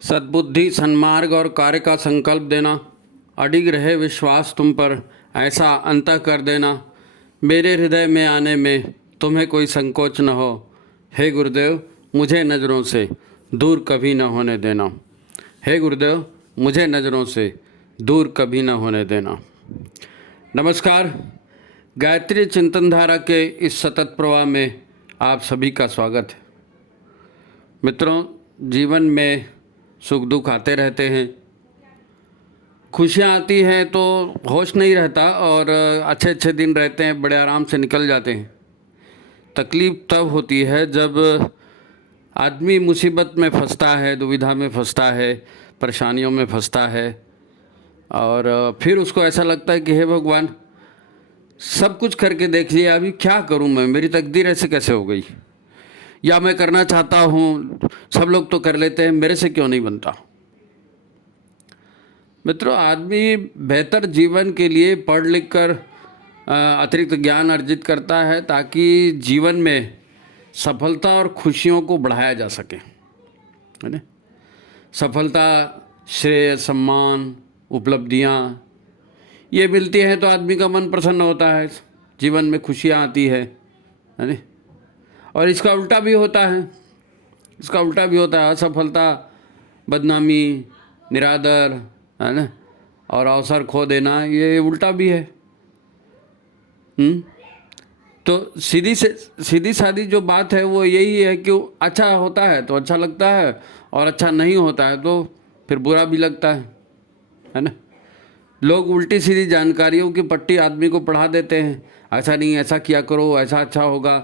सद्बुद्धि, सन्मार्ग और कार्य का संकल्प देना, अडिग रहे विश्वास तुम पर, ऐसा अंतः कर देना, मेरे हृदय में आने में तुम्हें कोई संकोच न हो। हे गुरुदेव, मुझे नज़रों से दूर कभी न होने देना। हे गुरुदेव, मुझे नज़रों से दूर कभी न होने देना। नमस्कार, गायत्री चिंतन धारा के इस सतत प्रवाह में आप सभी का स्वागत है। मित्रों, जीवन में सुख दुख आते रहते हैं। खुशियाँ आती हैं तो होश नहीं रहता और अच्छे अच्छे दिन रहते हैं, बड़े आराम से निकल जाते हैं। तकलीफ़ तब होती है जब आदमी मुसीबत में फंसता है, दुविधा में फंसता है, परेशानियों में फंसता है और फिर उसको ऐसा लगता है कि हे भगवान, सब कुछ करके देख लिया, अभी क्या करूं मैं, मेरी तकदीर ऐसे कैसे हो गई, या मैं करना चाहता हूं, सब लोग तो कर लेते हैं, मेरे से क्यों नहीं बनता। मित्रों, आदमी बेहतर जीवन के लिए पढ़ लिख कर अतिरिक्त ज्ञान अर्जित करता है ताकि जीवन में सफलता और खुशियों को बढ़ाया जा सके, है ना। सफलता, श्रेय, सम्मान, उपलब्धियाँ ये मिलती हैं तो आदमी का मन प्रसन्न होता है, जीवन में खुशियाँ आती है ना। और इसका उल्टा भी होता है, असफलता, बदनामी, निरादर, है ना, और अवसर खो देना, ये उल्टा भी है। तो सीधी सादी जो बात है वो यही है कि अच्छा होता है तो अच्छा लगता है और अच्छा नहीं होता है तो फिर बुरा भी लगता है ना। लोग उल्टी सीधी जानकारियों की पट्टी आदमी को पढ़ा देते हैं, ऐसा नहीं, ऐसा किया करो, ऐसा अच्छा होगा,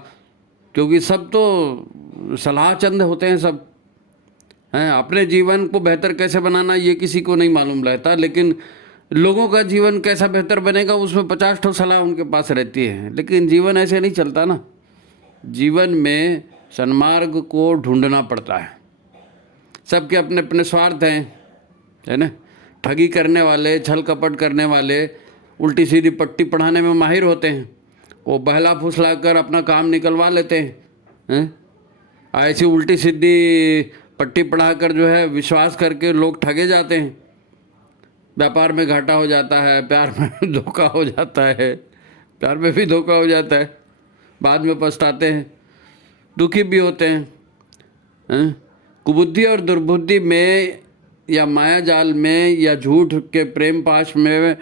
क्योंकि सब तो सलाह चंद होते हैं सब हैं। अपने जीवन को बेहतर कैसे बनाना ये किसी को नहीं मालूम रहता, लेकिन लोगों का जीवन कैसा बेहतर बनेगा उसमें 50 ठो सलाह उनके पास रहती है। लेकिन जीवन ऐसे नहीं चलता ना। जीवन में सन्मार्ग को ढूंढना पड़ता है। सबके अपने अपने स्वार्थ हैं, है ना। ठगी करने वाले, छल कपट करने वाले उल्टी सीधी पट्टी पढ़ाने में माहिर होते हैं, वो बहला फुसला कर अपना काम निकलवा लेते हैं। ऐसी उल्टी सीधी पट्टी पढ़ाकर जो है विश्वास करके लोग ठगे जाते हैं। व्यापार में घाटा हो जाता है, प्यार में धोखा हो जाता है, प्यार में भी धोखा हो जाता है, बाद में पछताते हैं, दुखी भी होते हैं। कुबुद्धि और दुर्बुद्धि में या माया जाल में या झूठ के प्रेम पाश में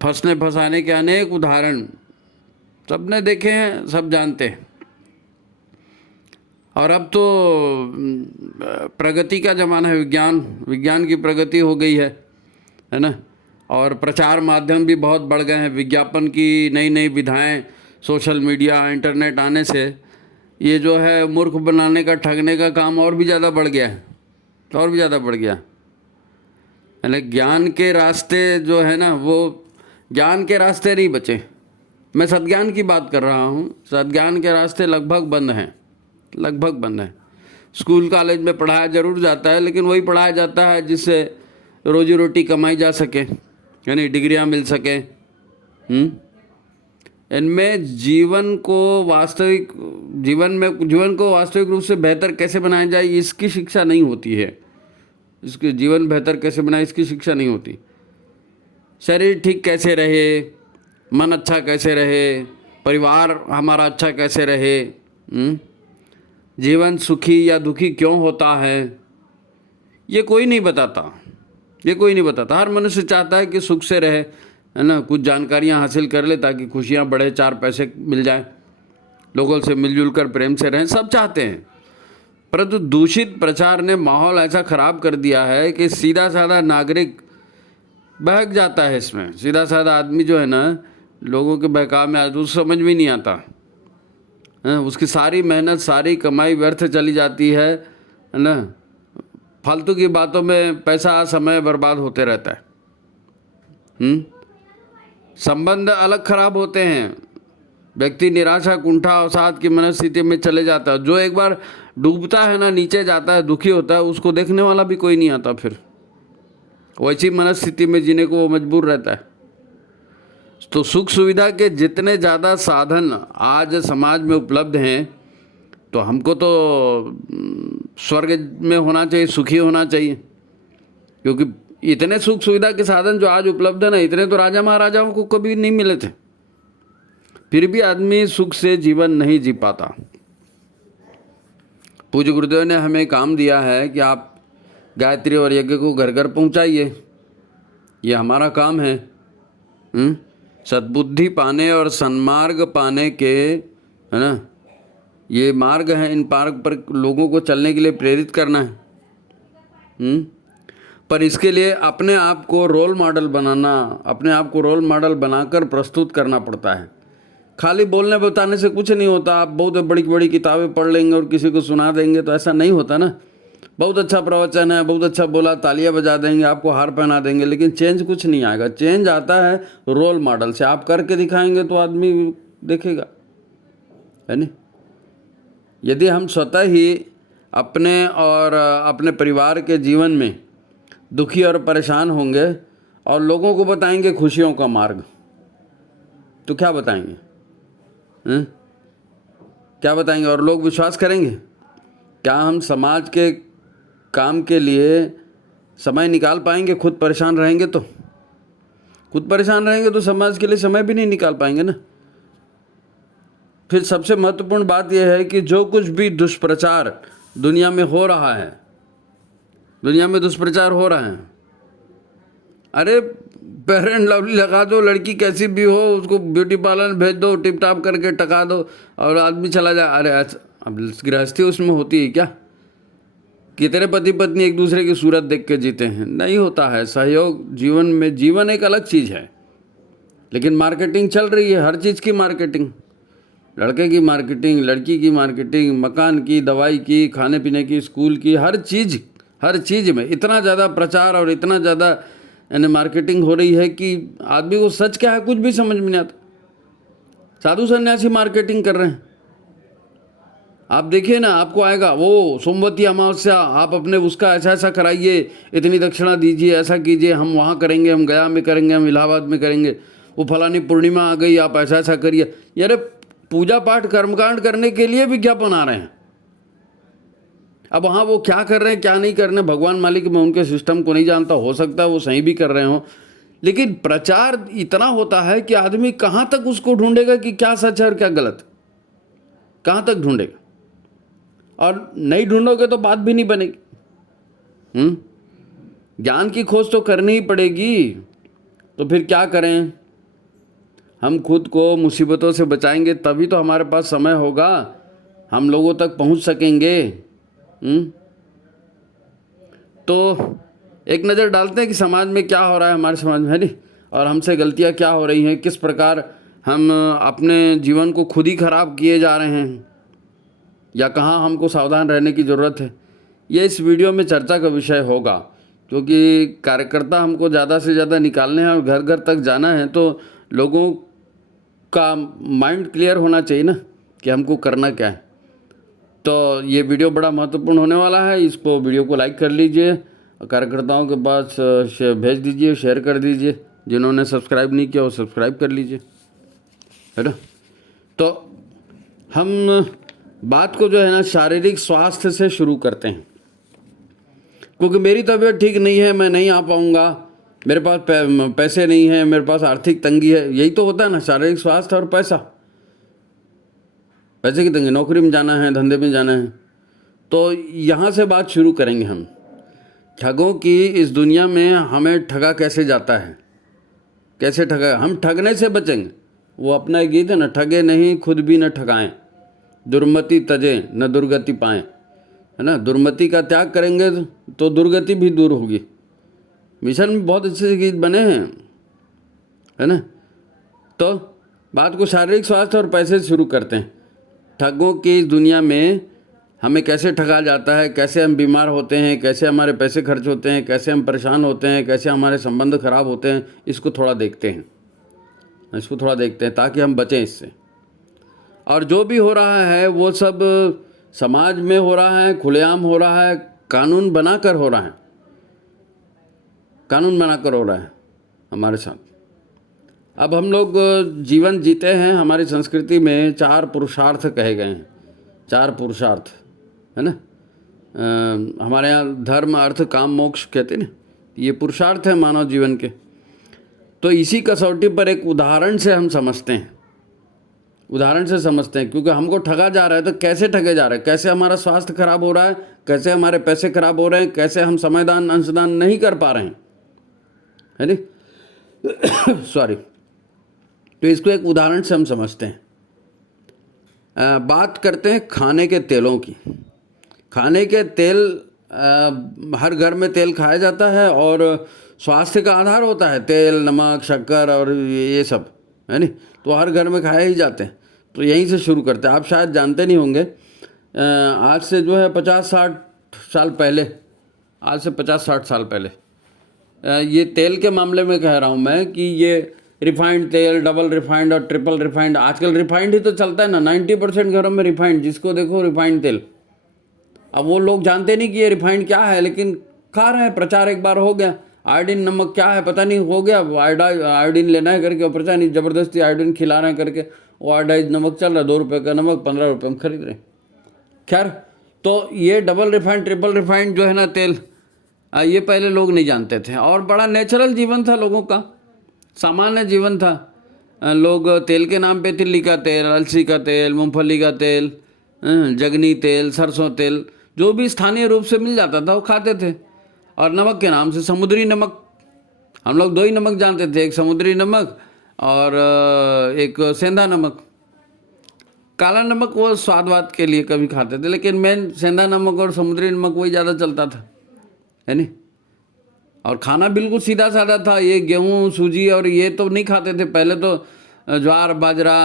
फंसने फंसाने के अनेक उदाहरण सबने देखे हैं, सब जानते हैं। और अब तो प्रगति का ज़माना है, विज्ञान की प्रगति हो गई है ना। और प्रचार माध्यम भी बहुत बढ़ गए हैं, विज्ञापन की नई नई विधाएं, सोशल मीडिया, इंटरनेट आने से ये जो है मूर्ख बनाने का, ठगने का काम और भी ज़्यादा बढ़ गया है, यानी ज्ञान के रास्ते जो है ना, वो ज्ञान के रास्ते नहीं बचे। मैं सद्ज्ञान की बात कर रहा हूँ। सद्ज्ञान के रास्ते लगभग बंद हैं। स्कूल कॉलेज में पढ़ाया जरूर जाता है, लेकिन वही पढ़ाया जाता है जिससे रोजी रोटी कमाई जा सके, यानी डिग्रियाँ मिल सके। इनमें जीवन को वास्तविक रूप से बेहतर कैसे बनाया जाए इसकी शिक्षा नहीं होती है। इसके जीवन बेहतर कैसे बनाए इसकी शिक्षा नहीं होती। शरीर ठीक कैसे रहे, मन अच्छा कैसे रहे, परिवार हमारा अच्छा कैसे रहे, जीवन सुखी या दुखी क्यों होता है, ये कोई नहीं बताता। हर मनुष्य चाहता है कि सुख से रहे, है ना, कुछ जानकारियां हासिल कर ले ताकि खुशियां बढ़े, 4 पैसे मिल जाए, लोगों से मिलजुल कर प्रेम से रहें, सब चाहते हैं। परंतु दूषित प्रचार ने माहौल ऐसा खराब कर दिया है कि सीधा साधा नागरिक बहक जाता है इसमें। सीधा साधा आदमी जो है ना, लोगों के बहकाव में आज समझ में नहीं आता है। उसकी सारी मेहनत, सारी कमाई व्यर्थ चली जाती है ना। फालतू की बातों में पैसा, समय बर्बाद होते रहता है। संबंध अलग खराब होते हैं। व्यक्ति निराशा, कुंठा, अवसाद की मनस्थिति में चले जाता है। जो एक बार डूबता है ना, नीचे जाता है, दुखी होता है, उसको देखने वाला भी कोई नहीं आता। फिर वैसी मनस्थिति में जीने को वो मजबूर रहता है। तो सुख सुविधा के जितने ज़्यादा साधन आज समाज में उपलब्ध हैं, तो हमको तो स्वर्ग में होना चाहिए, सुखी होना चाहिए, क्योंकि इतने सुख सुविधा के साधन जो आज उपलब्ध है ना, इतने तो राजा महाराजाओं को कभी नहीं मिले थे, फिर भी आदमी सुख से जीवन नहीं जी पाता। पूज्य गुरुदेव ने हमें काम दिया है कि आप गायत्री और यज्ञ को घर घर पहुंचाइए, ये हमारा काम है। सद्बुद्धि पाने और सन्मार्ग पाने के, है ना, ये मार्ग है, इन मार्ग पर लोगों को चलने के लिए प्रेरित करना है। पर इसके लिए अपने आप को रोल मॉडल बनाना, अपने आप को रोल मॉडल बनाकर प्रस्तुत करना पड़ता है। खाली बोलने बताने से कुछ नहीं होता। आप बहुत बड़ी बड़ी किताबें पढ़ लेंगे और किसी को सुना देंगे तो ऐसा नहीं होता ना। बहुत अच्छा प्रवचन है, बहुत अच्छा बोला, तालियां बजा देंगे, आपको हार पहना देंगे, लेकिन चेंज कुछ नहीं आएगा। चेंज आता है रोल मॉडल से। आप करके दिखाएंगे तो आदमी देखेगा, है नहीं। यदि हम स्वतः ही अपने और अपने परिवार के जीवन में दुखी और परेशान होंगे और लोगों को बताएंगे खुशियों का मार्ग, तो क्या बताएंगे? क्या बताएंगे? और लोग विश्वास करेंगे? क्या हम समाज के काम के लिए समय निकाल पाएंगे? खुद परेशान रहेंगे तो समाज के लिए समय भी नहीं निकाल पाएंगे ना। फिर सबसे महत्वपूर्ण बात यह है कि जो कुछ भी दुष्प्रचार दुनिया में हो रहा है, दुनिया में दुष्प्रचार हो रहा है, अरे फेयर एंड लवली लगा दो, लड़की कैसी भी हो उसको ब्यूटी पार्लर भेज दो, टिप टाप करके टका दो और आदमी चला जाए। अरे अब गृहस्थी उसमें होती है क्या? कितने पति पत्नी एक दूसरे की सूरत देख के जीते हैं? नहीं होता है। सहयोग जीवन में, जीवन एक अलग चीज़ है, लेकिन मार्केटिंग चल रही है, हर चीज़ की मार्केटिंग, लड़के की मार्केटिंग, लड़की की मार्केटिंग, मकान की, दवाई की, खाने पीने की, स्कूल की, हर चीज़ में इतना ज़्यादा प्रचार और इतना ज़्यादा यानी मार्केटिंग हो रही है कि आदमी को सच क्या है कुछ भी समझ में नहीं आता। साधु सन्यासी मार्केटिंग कर रहे हैं। आप देखिए ना, आपको आएगा वो सोमवती अमावस्या, आप अपने उसका ऐसा ऐसा कराइए, इतनी दक्षिणा दीजिए, ऐसा कीजिए, हम वहाँ करेंगे, हम गया में करेंगे, हम इलाहाबाद में करेंगे, वो फलानी पूर्णिमा आ गई, आप ऐसा ऐसा करिए। यार पूजा पाठ कर्मकांड करने के लिए विज्ञापन आ रहे हैं। अब वहाँ वो क्या कर रहे हैं क्या नहीं कर रहे हैं भगवान मालिक, मैं उनके सिस्टम को नहीं जानता, हो सकता है वो सही भी कर रहे हो, लेकिन प्रचार इतना होता है कि आदमी कहाँ तक उसको ढूंढेगा कि क्या सच है और क्या गलत, कहाँ तक ढूंढेगा? और नहीं ढूंढोगे तो बात भी नहीं बनेगी। ज्ञान की खोज तो करनी ही पड़ेगी। तो फिर क्या करें? हम खुद को मुसीबतों से बचाएंगे तभी तो हमारे पास समय होगा, हम लोगों तक पहुंच सकेंगे। तो एक नज़र डालते हैं कि समाज में क्या हो रहा है, हमारे समाज में, है नहीं, और हमसे गलतियां क्या हो रही हैं, किस प्रकार हम अपने जीवन को खुद ही खराब किए जा रहे हैं, या कहाँ हमको सावधान रहने की ज़रूरत है। ये इस वीडियो में चर्चा का विषय होगा, क्योंकि कार्यकर्ता हमको ज़्यादा से ज़्यादा निकालने हैं और घर घर तक जाना है, तो लोगों का माइंड क्लियर होना चाहिए ना कि हमको करना क्या है। तो ये वीडियो बड़ा महत्वपूर्ण होने वाला है। इसको वीडियो को लाइक कर लीजिए, कार्यकर्ताओं के पास भेज दीजिए, शेयर कर दीजिए। जिन्होंने सब्सक्राइब नहीं किया वो सब्सक्राइब कर लीजिए, है ना। तो हम बात को जो है ना शारीरिक स्वास्थ्य से शुरू करते हैं, क्योंकि मेरी तबीयत ठीक नहीं है, मैं नहीं आ पाऊँगा, मेरे पास पैसे नहीं है, मेरे पास आर्थिक तंगी है। यही तो होता है ना, शारीरिक स्वास्थ्य और पैसा। पैसे की तंगी, नौकरी में जाना है, धंधे में जाना है। तो यहाँ से बात शुरू करेंगे हम। ठगों की इस दुनिया में हमें ठगा कैसे जाता है, कैसे ठगा, हम ठगने से बचेंगे। वो अपना एक गीत है ना, ठगे नहीं खुद भी न ठगाएं, दुर्मति तजे न दुर्गति पाएं, है ना। दुर्मति का त्याग करेंगे तो दुर्गति भी दूर होगी। मिशन में बहुत अच्छे गीत बने हैं, है ना। तो बात को शारीरिक स्वास्थ्य और पैसे से शुरू करते हैं। ठगों की इस दुनिया में हमें कैसे ठगा जाता है, कैसे हम बीमार होते हैं, कैसे हमारे पैसे खर्च होते हैं, कैसे हम परेशान होते हैं, कैसे हमारे संबंध खराब होते हैं, इसको थोड़ा देखते हैं ताकि हम बचें इससे। और जो भी हो रहा है वो सब समाज में हो रहा है, खुलेआम हो रहा है, कानून बनाकर हो रहा है हमारे साथ। अब हम लोग जीवन जीते हैं, हमारी संस्कृति में 4 पुरुषार्थ कहे गए हैं, 4 पुरुषार्थ, है ना। हमारे यहाँ धर्म अर्थ काम मोक्ष कहते हैं ना, ये पुरुषार्थ है मानव जीवन के। तो इसी कसौटी पर एक उदाहरण से हम समझते हैं, उदाहरण से समझते हैं, क्योंकि हमको ठगा जा रहा है तो कैसे ठगे जा रहे हैं, कैसे हमारा स्वास्थ्य खराब हो रहा है, कैसे हमारे पैसे खराब हो रहे हैं, कैसे हम समयदान अंशदान नहीं कर पा रहे हैं, है नहीं सॉरी। तो इसको एक उदाहरण से हम समझते हैं। बात करते हैं खाने के तेलों की। खाने के तेल, हर घर में तेल खाया जाता है और स्वास्थ्य का आधार होता है तेल, नमक, शक्कर और ये सब, है नहीं। तो हर घर में खाए ही जाते हैं। तो यहीं से शुरू करते हैं। आप शायद जानते नहीं होंगे, आज से जो है 50-60 साल पहले, आज से 50-60 साल पहले, ये तेल के मामले में कह रहा हूँ मैं कि ये रिफाइंड तेल, डबल रिफाइंड और ट्रिपल रिफाइंड, आजकल रिफाइंड ही तो चलता है ना, 90% घरों में रिफाइंड, जिसको देखो रिफाइंड तेल। अब वो लोग जानते नहीं कि ये रिफाइंड क्या है, लेकिन खा रहे हैं, प्रचार एक बार हो गया। आयोडीन नमक क्या है पता नहीं, हो गया आयोडीन लेना है करके, और प्रचार नहीं, ज़बरदस्ती आयोडीन खिला रहे हैं करके, वो आयोडाइज नमक चल रहा है, 2 रुपये का नमक 15 रुपये में खरीद रहे हैं। खैर, तो ये डबल रिफाइंड, ट्रिपल रिफाइंड जो है ना तेल, ये पहले लोग नहीं जानते थे, और बड़ा नेचुरल जीवन था लोगों का, सामान्य जीवन था। लोग तेल के नाम पे तिल्ली का तेल, अलसी का तेल, मूंगफली का तेल, जगनी तेल, सरसों तेल, जो भी स्थानीय रूप से मिल जाता था वो खाते थे। और नमक के नाम से समुद्री नमक, हम लोग 2 ही नमक जानते थे, एक समुद्री नमक और एक सेंधा नमक। काला नमक वो स्वादवाद के लिए कभी खाते थे, लेकिन मेन सेंधा नमक और समुद्री नमक वही ज़्यादा चलता था, है नहीं। और खाना बिल्कुल सीधा साधा था, ये गेहूँ, सूजी और ये तो नहीं खाते थे पहले। तो ज्वार, बाजरा,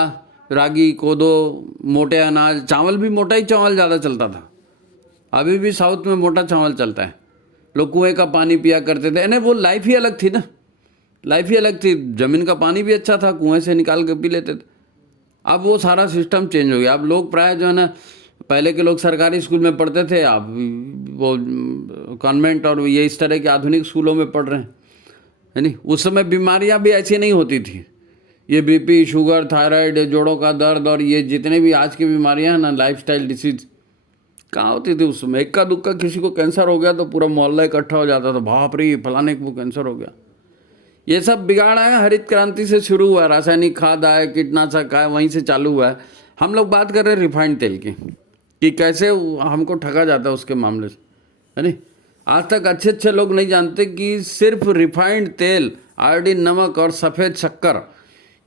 रागी, कोदो, मोटे अनाज, चावल भी मोटा ही चावल ज़्यादा चलता था। अभी भी साउथ में मोटा चावल चलता है। लोग कुएँ का पानी पिया करते थे, यानी वो लाइफ ही अलग थी ना, लाइफ ही अलग थी। ज़मीन का पानी भी अच्छा था, कुएँ से निकाल के पी लेते थे। अब वो सारा सिस्टम चेंज हो गया। अब लोग प्राय जो है ना, पहले के लोग सरकारी स्कूल में पढ़ते थे, अब वो कॉन्वेंट और ये इस तरह के आधुनिक स्कूलों में पढ़ रहे हैं, है नहीं। उस समय बीमारियां भी ऐसी नहीं होती थी, ये बीपी, शुगर, थायराइड, जोड़ों का दर्द और ये जितने भी आज की बीमारियां हैं ना, लाइफस्टाइल डिसीज, कहाँ होती थी उस समय। इक्का दुक्का किसी को कैंसर हो गया तो पूरा मोहल्ला इकट्ठा हो जाता था, बाप रे फलाने को कैंसर हो गया। ये सब बिगाड़ आया, हरित क्रांति से शुरू हुआ, रासायनिक खाद आए, कीटनाशक आए, वहीं से चालू हुआ है। हम लोग बात कर रहे हैं रिफाइंड तेल की, कि कैसे हमको ठगा जाता है उसके मामले से, है नहीं। आज तक अच्छे अच्छे लोग नहीं जानते कि सिर्फ रिफाइंड तेल, आयोडीन नमक और सफ़ेद शक्कर,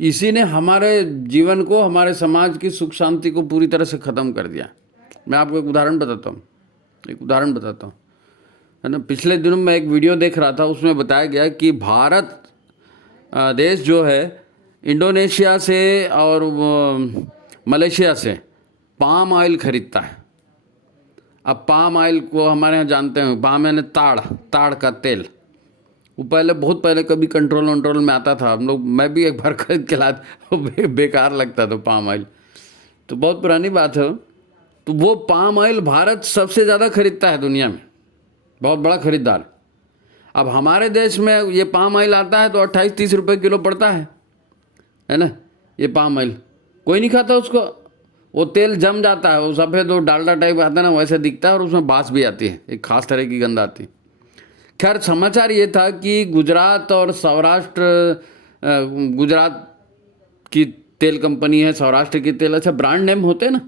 इसी ने हमारे जीवन को, हमारे समाज की सुख शांति को पूरी तरह से ख़त्म कर दिया। मैं आपको एक उदाहरण बताता हूँ, है ना। पिछले दिनों मैं एक वीडियो देख रहा था, उसमें बताया गया कि भारत देश जो है इंडोनेशिया से और मलेशिया से पाम ऑयल खरीदता है। अब पाम ऑयल को हमारे यहाँ जानते हैं, पाम यानी ताड़ का तेल। वो पहले, बहुत पहले कभी कंट्रोल में आता था, हम लोग, मैं भी एक बार खरीद के लाया, बेकार लगता था पाम ऑयल, तो बहुत पुरानी बात है। तो वो पाम ऑयल भारत सबसे ज़्यादा खरीदता है दुनिया में, बहुत बड़ा खरीदार। अब हमारे देश में ये पाम ऑयल आता है तो 28-30 रुपये किलो पड़ता है ना। ये पाम ऑयल कोई नहीं खाता उसको, वो तेल जम जाता है, वो सफ़ेद वो डालडा टाइप आता है ना, वैसे दिखता है, और उसमें बास भी आती है, एक खास तरह की गंध आती है। खैर, समाचार ये था कि गुजरात और सौराष्ट्र, गुजरात की तेल कंपनी है, सौराष्ट्र की तेल, अच्छा ब्रांड नेम होते हैं ना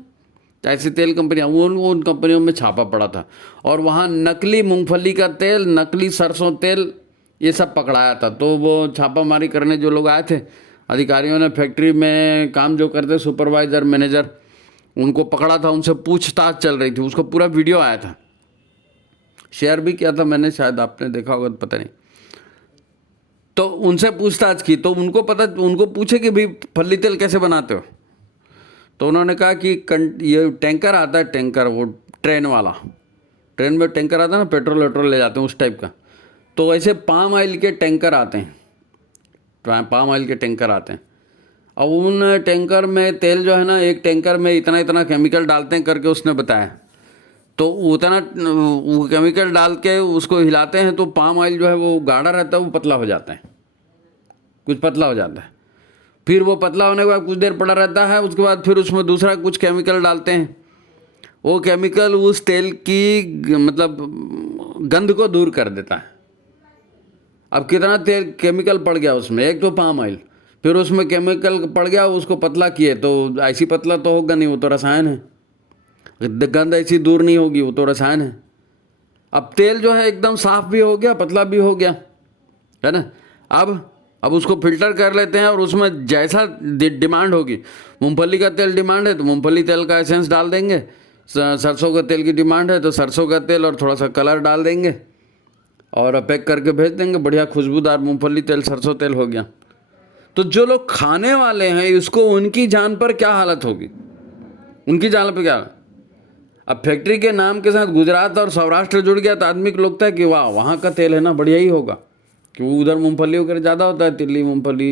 ऐसी तेल कंपनियाँ, उन कंपनियों में छापा पड़ा था, और वहाँ नकली मूंगफली का तेल, नकली सरसों तेल, ये सब पकड़ाया था। तो वो छापामारी करने जो लोग आए थे, अधिकारियों ने फैक्ट्री में काम जो करते, सुपरवाइज़र, मैनेजर, उनको पकड़ा था, उनसे पूछताछ चल रही थी। उसका पूरा वीडियो आया था, शेयर भी किया था मैंने, शायद आपने देखा होगा, पता नहीं। तो उनसे पूछताछ की, तो उनको पूछे कि भाई फली तेल कैसे बनाते हो। तो उन्होंने कहा कि ये टैंकर आता है, टैंकर, वो ट्रेन वाला, ट्रेन में टैंकर आता है ना, पेट्रोल वेट्रोल ले जाते हैं उस टाइप का। तो वैसे पाम ऑयल के टैंकर आते हैं, पाम ऑयल के टैंकर आते हैं। अब उन टैंकर में तेल जो है ना, एक टैंकर में इतना इतना केमिकल डालते हैं करके उसने बताया। तो उतना वो केमिकल डाल के उसको हिलाते हैं, तो पाम ऑयल जो है वो गाढ़ा रहता है, वो पतला हो जाता है, कुछ पतला हो जाता है। फिर वो पतला होने के बाद कुछ देर पड़ा रहता है, उसके बाद फिर उसमें दूसरा कुछ केमिकल डालते हैं। वो केमिकल उस तेल की मतलब गंध को दूर कर देता है, अब कितना तेल केमिकल पड़ गया उसमें, एक तो पाम ऑयल, फिर उसमें केमिकल पड़ गया, उसको पतला किए तो ऐसी पतला तो होगा नहीं, वो तो रसायन है। गंध ऐसी दूर नहीं होगी, वो तो रसायन है। अब तेल जो है एकदम साफ भी हो गया, पतला भी हो गया, है ना। अब उसको फिल्टर कर लेते हैं और उसमें जैसा डिमांड होगी, मूंगफली का तेल डिमांड है तो मूंगफली तेल का एसेंस डाल देंगे, सरसों का तेल की डिमांड है तो सरसों का तेल और थोड़ा सा कलर डाल देंगे और पैक करके भेज देंगे, बढ़िया खुशबूदार मूंगफली तेल, सरसों तेल हो गया। तो जो लोग खाने वाले हैं इसको, उनकी जान पर क्या हालत होगी, उनकी जान पर क्या। अब फैक्ट्री के नाम के साथ गुजरात और सौराष्ट्र जुड़ गया तो आदमी को लगता है कि वाह वहाँ का तेल है ना, बढ़िया ही होगा, क्योंकि उधर मूंगफली वगैरह ज़्यादा होता है, तिल्ली मूंगफली,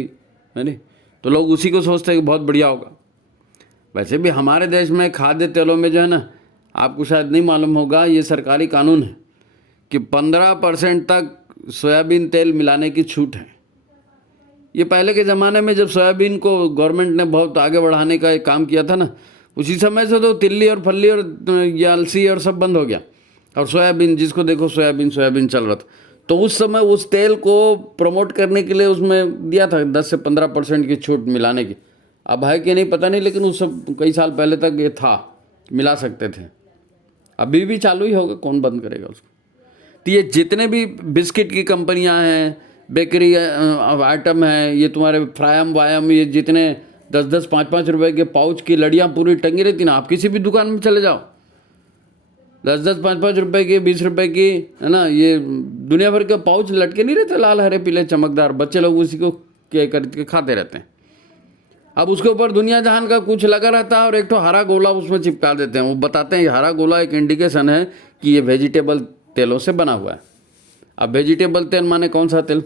है नहीं, तो लोग उसी को सोचते हैं कि बहुत बढ़िया होगा। वैसे भी हमारे देश में खाद्य तेलों में जो है ना, आपको शायद नहीं मालूम होगा, ये सरकारी कानून है कि 15% तक सोयाबीन तेल मिलाने की छूट है। ये पहले के ज़माने में जब सोयाबीन को गवर्नमेंट ने बहुत आगे बढ़ाने का एक काम किया था ना, उसी समय से तो तिल्ली और फल्ली और ये अलसी और सब बंद हो गया, और सोयाबीन, जिसको देखो सोयाबीन सोयाबीन चल रहा था। तो उस समय उस तेल को प्रमोट करने के लिए उसमें दिया था 10 से 15% की छूट मिलाने की। अब है कि नहीं पता नहीं, लेकिन उस सब कई साल पहले तक ये था, मिला सकते थे। अभी भी चालू ही होगा, कौन बंद करेगा उसको। तो ये जितने भी बिस्किट की कंपनियां हैं, बेकरी आइटम हैं, ये तुम्हारे फ्रायम वायम, ये जितने 10-10, 5-5 रुपए के पाउच की लड़ियाँ पूरी टंगी रहती ना, आप किसी भी दुकान में चले जाओ, 10-10, 5-5 रुपए की, 20 रुपए की, है ना, ये दुनिया भर के पाउच लटके नहीं रहते, लाल हरे पीले चमकदार, बच्चे लोग उसी को करके खाते रहते हैं। अब उसके ऊपर दुनिया जहान का कुछ लगा रहता है और एक तो हरा गोला उसमें चिपका देते हैं। वो बताते हैं ये हरा गोला एक इंडिकेशन है कि ये वेजिटेबल तेलों से बना हुआ है। अब वेजिटेबल तेल माने कौन सा तेल,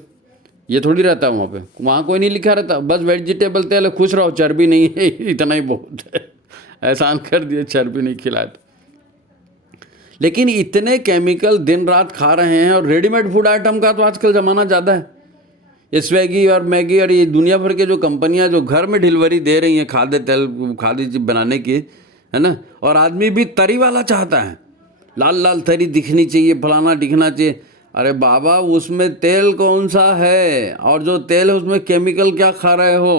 ये थोड़ी रहता है वहाँ पे, वहाँ कोई नहीं लिखा रहता, बस वेजिटेबल तेल है, खुश रहो, चर्बी नहीं है, इतना ही बहुत है। एहसान कर दिए, चर्बी नहीं खिलाए तो। लेकिन इतने केमिकल दिन रात खा रहे हैं, और रेडीमेड फूड आइटम का तो आजकल ज़माना ज़्यादा है। ये स्विगी और मैगी और ये दुनिया भर के जो कंपनियां जो घर में डिलीवरी दे रही हैं खाद्य तेल, खाद्य चीज बनाने की, है ना, और आदमी भी तरी वाला चाहता है, लाल लाल तरी दिखनी चाहिए, फलाना दिखना चाहिए। अरे बाबा, उसमें तेल कौन सा है, और जो तेल है उसमें केमिकल क्या खा रहे हो।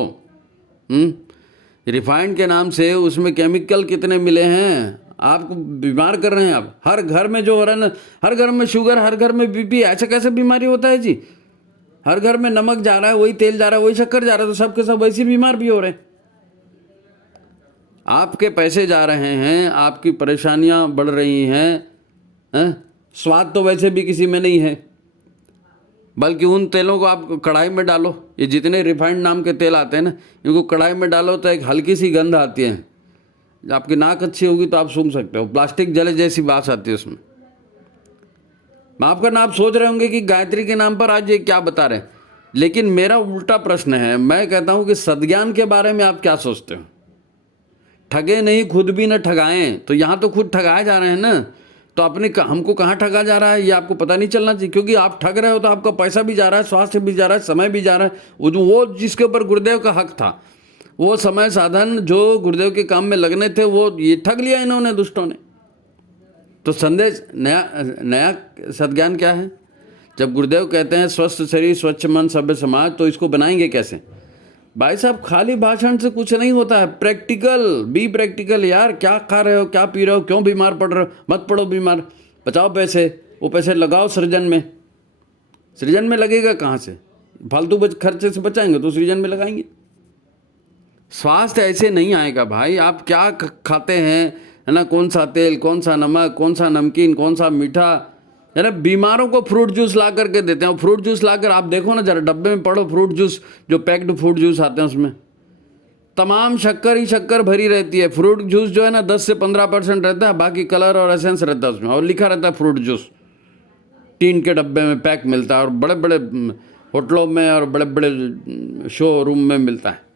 रिफाइंड के नाम से उसमें केमिकल कितने मिले हैं, आपको बीमार कर रहे हैं। आप हर घर में जो हो रहा है ना, हर घर में शुगर, हर घर में बीपी, ऐसे कैसे बीमारी होता है जी। हर घर में नमक जा रहा है, वही तेल जा रहा है, वही शक्कर जा रहा है, तो सबके सब वैसे बीमार भी हो रहे हैं। आपके पैसे जा रहे हैं, आपकी परेशानियां बढ़ रही हैं, स्वाद तो वैसे भी किसी में नहीं है, बल्कि उन तेलों को आप कढ़ाई में डालो, ये जितने रिफाइंड नाम के तेल आते हैं ना, इनको कढ़ाई में डालो तो एक हल्की सी गंध आती है। आपकी नाक अच्छी होगी तो आप सूंघ सकते हो, प्लास्टिक जले जैसी बात आती है उसमें। माफ करना, आप सोच रहे होंगे कि गायत्री के नाम पर आज ये क्या बता रहे हैं, लेकिन मेरा उल्टा प्रश्न है। मैं कहता हूं कि सद्ज्ञान के बारे में आप क्या सोचते हो। ठगे नहीं, खुद भी न ठगाएं, तो यहाँ तो खुद ठगाए जा रहे हैं ना, तो अपने हमको कहाँ ठगा जा रहा है ये आपको पता नहीं चलना चाहिए, क्योंकि आप ठग रहे हो तो आपका पैसा भी जा रहा है, स्वास्थ्य भी जा रहा है, समय भी जा रहा है। वो जिसके ऊपर गुरुदेव का हक था, वो समय साधन जो गुरुदेव के काम में लगने थे, वो ये ठग लिया इन्होंने, दुष्टों ने। तो संदेश नया सद्ज्ञान क्या है। जब गुरुदेव कहते हैं स्वस्थ शरीर स्वच्छ मन सभ्य समाज, तो इसको बनाएंगे कैसे। भाई साहब, खाली भाषण से कुछ नहीं होता है, प्रैक्टिकल, बी प्रैक्टिकल यार। क्या खा रहे हो, क्या पी रहे हो, क्यों बीमार पड़ रहे हो, मत पड़ो बीमार, बचाओ पैसे, वो पैसे लगाओ सृजन में। सृजन में लगेगा कहाँ से, फालतू खर्चे से बचाएंगे तो सृजन में लगाएंगे। स्वास्थ्य ऐसे नहीं आएगा भाई। आप क्या खाते हैं, है ना, कौन सा तेल, कौन सा नमक, कौन सा नमकीन, कौन सा मीठा, है ना। बीमारों को फ्रूट जूस ला करके देते हैं। फ्रूट जूस लाकर आप देखो ना जरा, डब्बे में पढ़ो फ्रूट जूस, जो पैक्ड फ्रूट जूस आते हैं उसमें तमाम शक्कर ही शक्कर भरी रहती है। फ्रूट जूस जो है ना 10 से 15% रहता है, बाकी कलर और एसेंस रहता है उसमें, और लिखा रहता है फ्रूट जूस। टीन के डब्बे में पैक मिलता है, और बड़े बड़े होटलों में और बड़े बड़े शोरूम में मिलता है।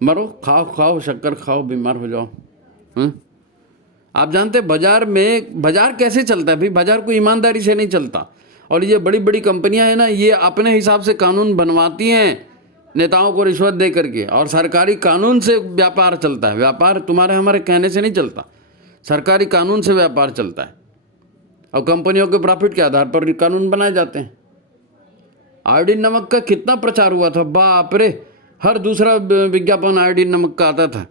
मरो, खाओ खाओ शक्कर खाओ, बीमार हो जाओ। आप जानते हैं बाजार कैसे चलता है भाई। बाजार को ईमानदारी से नहीं चलता। और ये बड़ी बड़ी कंपनियां हैं ना, ये अपने हिसाब से कानून बनवाती हैं नेताओं को रिश्वत दे करके, और सरकारी कानून से व्यापार चलता है। व्यापार तुम्हारे हमारे कहने से नहीं चलता, सरकारी कानून से व्यापार चलता है। और कंपनियों के प्रॉफिट के आधार पर कानून बनाए जाते हैं। आयोडीन नमक का कितना प्रचार हुआ था, बाप रे, हर दूसरा विज्ञापन आयोडीन नमक का आता था।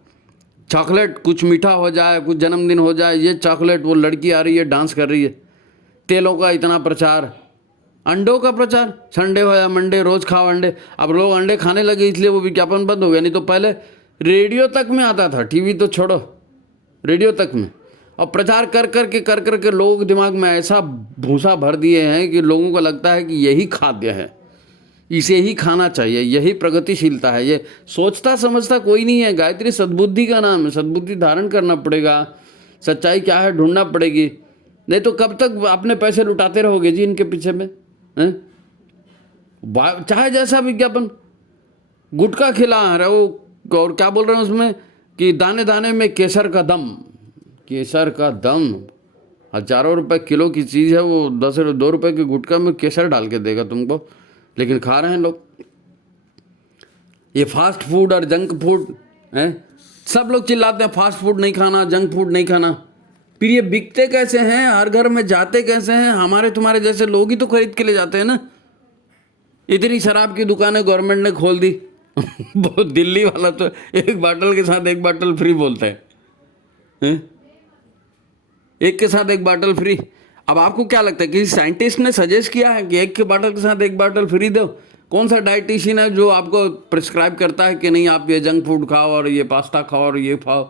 चॉकलेट, कुछ मीठा हो जाए, कुछ जन्मदिन हो जाए, ये चॉकलेट, वो लड़की आ रही है डांस कर रही है। तेलों का इतना प्रचार, अंडों का प्रचार, संडे हो या मंडे रोज खाओ अंडे। अब लोग अंडे खाने लगे इसलिए वो विज्ञापन बंद हो गया, नहीं तो पहले रेडियो तक में आता था, टीवी तो छोड़ो, रेडियो तक में। और प्रचार कर करके लोगों के दिमाग में ऐसा भूसा भर दिए हैं कि लोगों को लगता है कि यही खाद्य है, इसे ही खाना चाहिए, यही प्रगतिशीलता है। ये सोचता समझता कोई नहीं है। गायत्री सद्बुद्धि का नाम है, सद्बुद्धि धारण करना पड़ेगा, सच्चाई क्या है ढूंढना पड़ेगी, नहीं तो कब तक अपने पैसे लुटाते रहोगे जी इनके पीछे में, हैं? चाहे जैसा विज्ञापन, गुटखा खिला रहे हो और क्या बोल रहे हैं उसमें कि दाने दाने में केसर का दम, केसर का दम, हजारों रुपए किलो की चीज़ है वो, 2 रुपए के गुटखा में केसर डाल के देगा तुमको, लेकिन खा रहे हैं लोग। ये फास्ट फूड और जंक फूड है, सब लोग चिल्लाते हैं फास्ट फूड नहीं खाना, जंक फूड नहीं खाना, फिर ये बिकते कैसे हैं, हर घर में जाते कैसे हैं? हमारे तुम्हारे जैसे लोग ही तो खरीद के ले जाते हैं ना। इतनी शराब की दुकानें गवर्नमेंट ने खोल दी बहुत, दिल्ली वाला तो एक बाटल के साथ एक बाटल फ्री बोलता है, एक के साथ एक बाटल फ्री। अब आपको क्या लगता है, किसी साइंटिस्ट ने सजेस्ट किया है कि एक के बाटल के साथ एक बाटल फ्री दो? कौन सा डाइटिशियन है जो आपको प्रिस्क्राइब करता है कि नहीं आप ये जंक फूड खाओ और ये पास्ता खाओ और ये खाओ?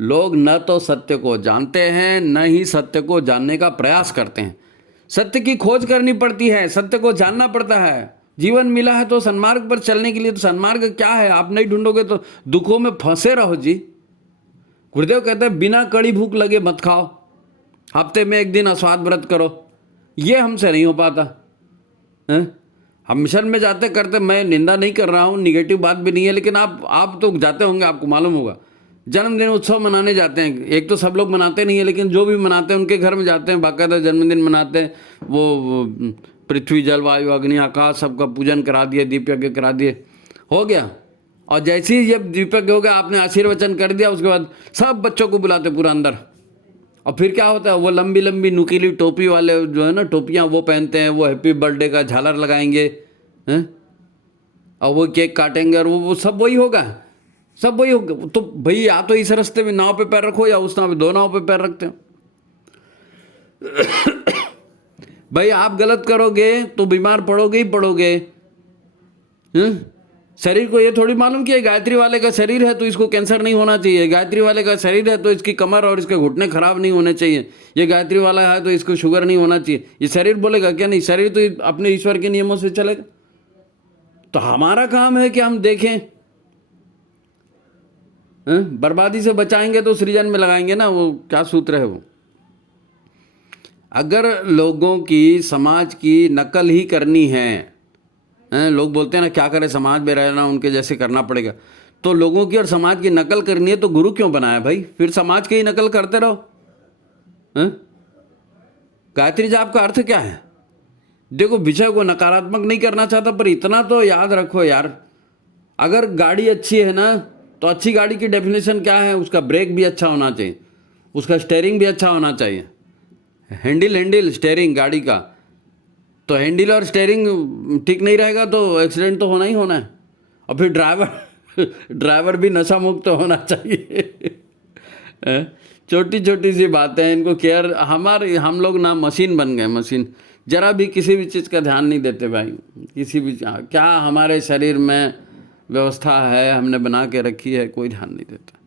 लोग न तो सत्य को जानते हैं, न ही सत्य को जानने का प्रयास करते हैं। सत्य की खोज करनी पड़ती है, सत्य को जानना पड़ता है। जीवन मिला है तो सन्मार्ग पर चलने के लिए, तो सन्मार्ग क्या है आप नहीं ढूंढोगे तो दुखों में फंसे रहो जी। गुरुदेव कहते हैं बिना कड़ी भूख लगे मत खाओ, हफ्ते में 1 दिन अस्वाद व्रत करो। ये हमसे नहीं हो पाता है? हम मिशन में जाते करते, मैं निंदा नहीं कर रहा हूँ, निगेटिव बात भी नहीं है, लेकिन आप तो जाते होंगे, आपको मालूम होगा। जन्मदिन उत्सव मनाने जाते हैं, एक तो सब लोग मनाते नहीं है, लेकिन जो भी मनाते हैं उनके घर में जाते हैं, बाकायदा जन्मदिन मनाते हैं। वो पृथ्वी जल वायु अग्नि आकाश सबका पूजन करा दिए, दीप यज्ञ करा दिए, हो गया। और जैसे ही जब दीप यज्ञ हो गया, आपने आशीर्वचन कर दिया, उसके बाद सब बच्चों को बुलाते पूरा अंदर। और फिर क्या होता है, वो लंबी लंबी नुकीली टोपी वाले जो है ना, टोपियाँ वो पहनते हैं, वो हैप्पी बर्थडे का झालर लगाएंगे हैं, और वो केक काटेंगे, और वो सब वही होगा, सब वही होगा। तो भाई या तो इस रास्ते में नाव पे पैर रखो, या उस नाव पे, दो नाव पे पैर रखते हो। भाई आप गलत करोगे तो बीमार पड़ोगे ही पड़ोगे। शरीर को ये थोड़ी मालूम कि गायत्री वाले का शरीर है तो इसको कैंसर नहीं होना चाहिए, गायत्री वाले का शरीर है तो इसकी कमर और इसके घुटने खराब नहीं होने चाहिए, ये गायत्री वाला है तो इसको शुगर नहीं होना चाहिए। ये शरीर बोलेगा क्या? नहीं, शरीर तो अपने ईश्वर के नियमों से चलेगा। तो हमारा काम है कि हम देखें, बर्बादी से बचाएंगे तो सृजन में लगाएंगे ना, वो क्या सूत्र है वो। अगर लोगों की, समाज की नकल ही करनी है, लोग बोलते हैं ना क्या करें, समाज में रहना उनके जैसे करना पड़ेगा, तो लोगों की और समाज की नकल करनी है तो गुरु क्यों बनाया भाई? फिर समाज की ही नकल करते रहो। गायत्री जाप का अर्थ क्या है? देखो, विषय को नकारात्मक नहीं करना चाहता, पर इतना तो याद रखो यार, अगर गाड़ी अच्छी है ना, तो अच्छी गाड़ी की डेफिनेशन क्या है? उसका ब्रेक भी अच्छा होना चाहिए, उसका स्टीयरिंग भी अच्छा होना चाहिए, हैंडल स्टीयरिंग गाड़ी का। तो हैंडल और स्टीयरिंग ठीक नहीं रहेगा तो एक्सीडेंट तो होना ही होना है। और फिर ड्राइवर भी नशा मुक्त होना चाहिए। छोटी छोटी सी बातें हैं, इनको केयर, हम लोग ना मशीन बन गए, मशीन। जरा भी किसी भी चीज़ का ध्यान नहीं देते भाई, किसी भी, क्या हमारे शरीर में व्यवस्था है हमने बना के रखी है, कोई ध्यान नहीं देता।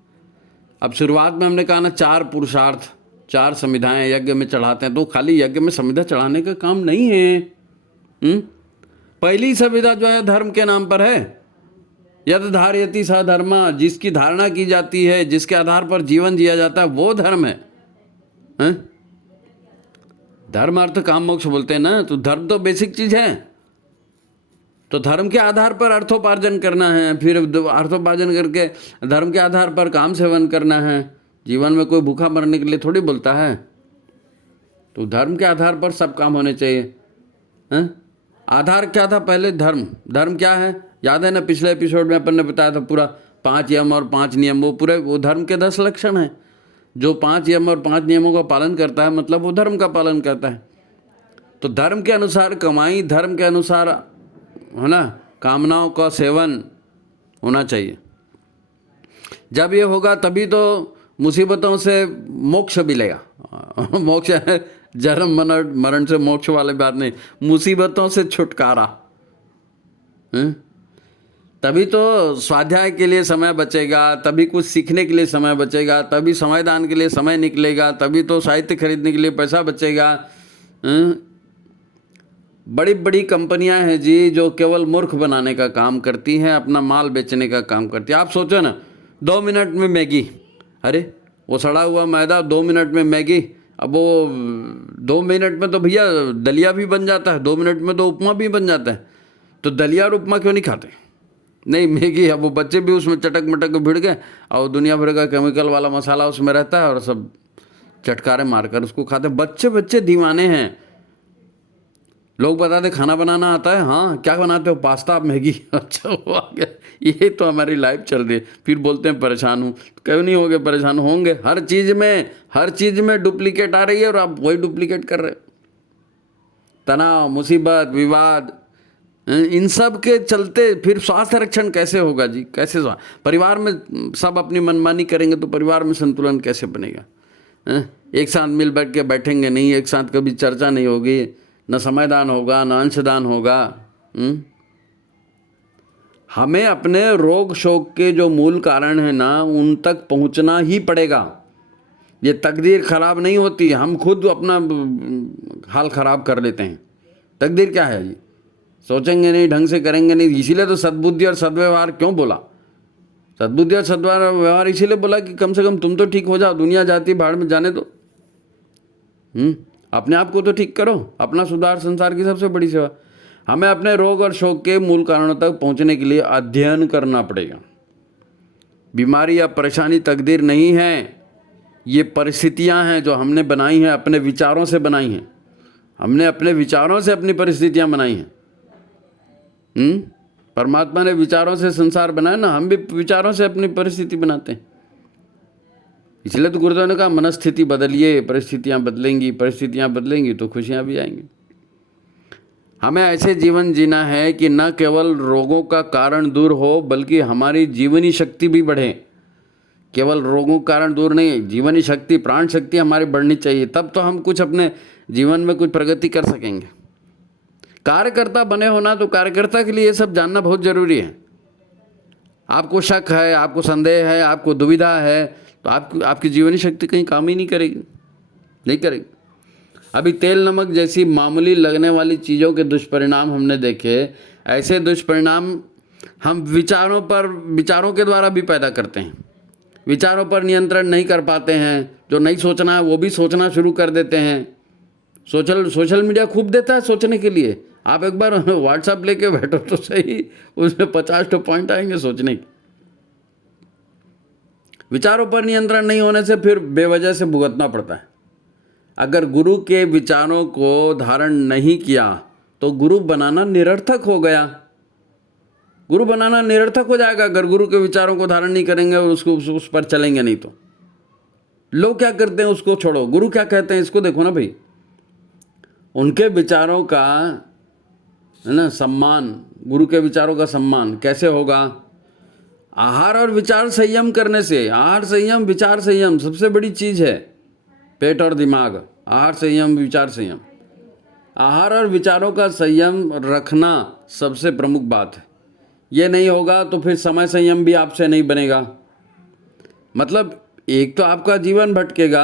अब शुरुआत में हमने कहा ना 4 पुरुषार्थ, 4 संविधाएं यज्ञ में चढ़ाते हैं, तो खाली यज्ञ में संविधा चढ़ाने का काम नहीं है। पहली संविधा जो है धर्म के नाम पर है, यद धारयति स धर्म, जिसकी धारणा की जाती है, जिसके आधार पर जीवन जिया जाता है, वो धर्म है। धर्म अर्थ काम मोक्ष बोलते हैं ना, तो धर्म तो बेसिक चीज है। तो धर्म के आधार पर अर्थोपार्जन करना है, फिर अर्थोपार्जन करके धर्म के आधार पर काम सेवन करना है। जीवन में कोई भूखा मरने के लिए थोड़ी बोलता है। तो धर्म के आधार पर सब काम होने चाहिए। आधार क्या था पहले? धर्म क्या है? याद है ना, पिछले एपिसोड में अपन ने बताया था पूरा 5 यम और 5 नियम, वो पूरे वो धर्म के 10 लक्षण हैं। जो 5 यम और 5 नियमों का पालन करता है, मतलब वो धर्म का पालन करता है। तो धर्म के अनुसार कमाई, धर्म के अनुसार, है ना, कामनाओं का सेवन होना चाहिए। जब ये होगा तभी तो मुसीबतों से मोक्ष मिलेगा। मोक्ष है जन्म मरण से मोक्ष वाली बात नहीं, मुसीबतों से छुटकारा। तभी तो स्वाध्याय के लिए समय बचेगा, तभी कुछ सीखने के लिए समय बचेगा, तभी समयदान के लिए समय निकलेगा, तभी तो साहित्य खरीदने के लिए पैसा बचेगा। बड़ी बड़ी कंपनियां हैं जी जो केवल मूर्ख बनाने का काम करती हैं, अपना माल बेचने का काम करती हैं। आप सोचो ना, 2 मिनट में मैगी, अरे वो सड़ा हुआ मैदा 2 मिनट में मैगी। अब वो 2 मिनट में तो भैया दलिया भी बन जाता है, 2 मिनट में तो उपमा भी बन जाता है। तो दलिया और उपमा क्यों नहीं खाते? नहीं, मैगी। अब वो बच्चे भी उसमें चटक मटक भिड़ गए और दुनिया भर का केमिकल वाला मसाला उसमें रहता है और सब चटकारे मारकर उसको खाते। बच्चे दीवाने हैं। लोग बताते खाना बनाना आता है, हाँ क्या बनाते हो? Pasta, Maggi. अच्छा वो आ गया, ये तो हमारी लाइफ चल रही है। फिर बोलते हैं परेशान हूँ। क्यों नहीं होगे परेशान? होंगे। हर चीज़ में डुप्लीकेट आ रही है और आप वही डुप्लीकेट कर रहे हो। तनाव, मुसीबत, विवाद, इन सब के चलते फिर स्वास्थ्य रक्षण कैसे होगा जी? कैसे परिवार में सब अपनी मनमानी करेंगे तो परिवार में संतुलन कैसे बनेगा? एक साथ मिल बैठ के बैठेंगे नहीं, एक साथ कभी चर्चा नहीं होगी, न समयदान होगा, न अंशदान होगा। हमें अपने रोग शोक के जो मूल कारण है ना, उन तक पहुंचना ही पड़ेगा। ये तकदीर खराब नहीं होती, हम खुद अपना हाल खराब कर लेते हैं। तकदीर क्या है जी? सोचेंगे नहीं, ढंग से करेंगे नहीं। इसीलिए तो सद्बुद्धि और सद्व्यवहार क्यों बोला? सद्बुद्धि और सद्व्यवहार इसीलिए बोला कि कम से कम तुम तो ठीक हो जाओ, दुनिया जाती भाड़ में जाने दो। अपने आप को तो ठीक करो, अपना सुधार संसार की सबसे बड़ी सेवा। हमें अपने रोग और शोक के मूल कारणों तक पहुंचने के लिए अध्ययन करना पड़ेगा। बीमारी या परेशानी तकदीर नहीं है, ये परिस्थितियां हैं जो हमने बनाई हैं, अपने विचारों से बनाई हैं। हमने अपने विचारों से अपनी परिस्थितियां बनाई हैं। परमात्मा ने विचारों से संसार बनाया ना, हम भी विचारों से अपनी परिस्थिति बनाते हैं। इसलिए तो गुरुदेव ने कहा मनस्थिति बदलिए, परिस्थितियां बदलेंगी तो खुशियां भी आएंगी। हमें ऐसे जीवन जीना है कि न केवल रोगों का कारण दूर हो बल्कि हमारी जीवनी शक्ति भी बढ़े। केवल रोगों का कारण दूर नहीं, जीवनी शक्ति, प्राण शक्ति हमारी बढ़नी चाहिए। तब तो हम कुछ अपने जीवन में कुछ प्रगति कर सकेंगे। कार्यकर्ता बने होना, तो कार्यकर्ता के लिए ये सब जानना बहुत जरूरी है। आपको शक है, आपको संदेह है, आपको दुविधा है, तो आपकी जीवनी शक्ति कहीं काम ही नहीं करेगी। अभी तेल नमक जैसी मामूली लगने वाली चीज़ों के दुष्परिणाम हमने देखे। ऐसे दुष्परिणाम हम विचारों के द्वारा भी पैदा करते हैं। विचारों पर नियंत्रण नहीं कर पाते हैं। जो नहीं सोचना है वो भी सोचना शुरू कर देते हैं। सोशल मीडिया खूब देता है सोचने के लिए। आप एक बार व्हाट्सएप लेके बैठो तो सही, उसमें 50 पॉइंट आएंगे सोचने के। विचारों पर नियंत्रण नहीं होने से फिर बेवजह से भुगतना पड़ता है। अगर गुरु के विचारों को धारण नहीं किया तो गुरु बनाना निरर्थक हो गया। गुरु बनाना निरर्थक हो जाएगा अगर गुरु के विचारों को धारण नहीं करेंगे और उस पर चलेंगे नहीं तो। लोग क्या करते हैं उसको छोड़ो, गुरु क्या कहते हैं इसको देखो ना भाई। उनके विचारों का, है ना, सम्मान, गुरु के विचारों का सम्मान कैसे होगा? आहार और विचार संयम करने से। आहार संयम, विचार संयम सबसे बड़ी चीज़ है। पेट और दिमाग, आहार संयम, विचार संयम। आहार और विचारों का संयम रखना सबसे प्रमुख बात है। ये नहीं होगा तो फिर समय संयम भी आपसे नहीं बनेगा। मतलब एक तो आपका जीवन भटकेगा,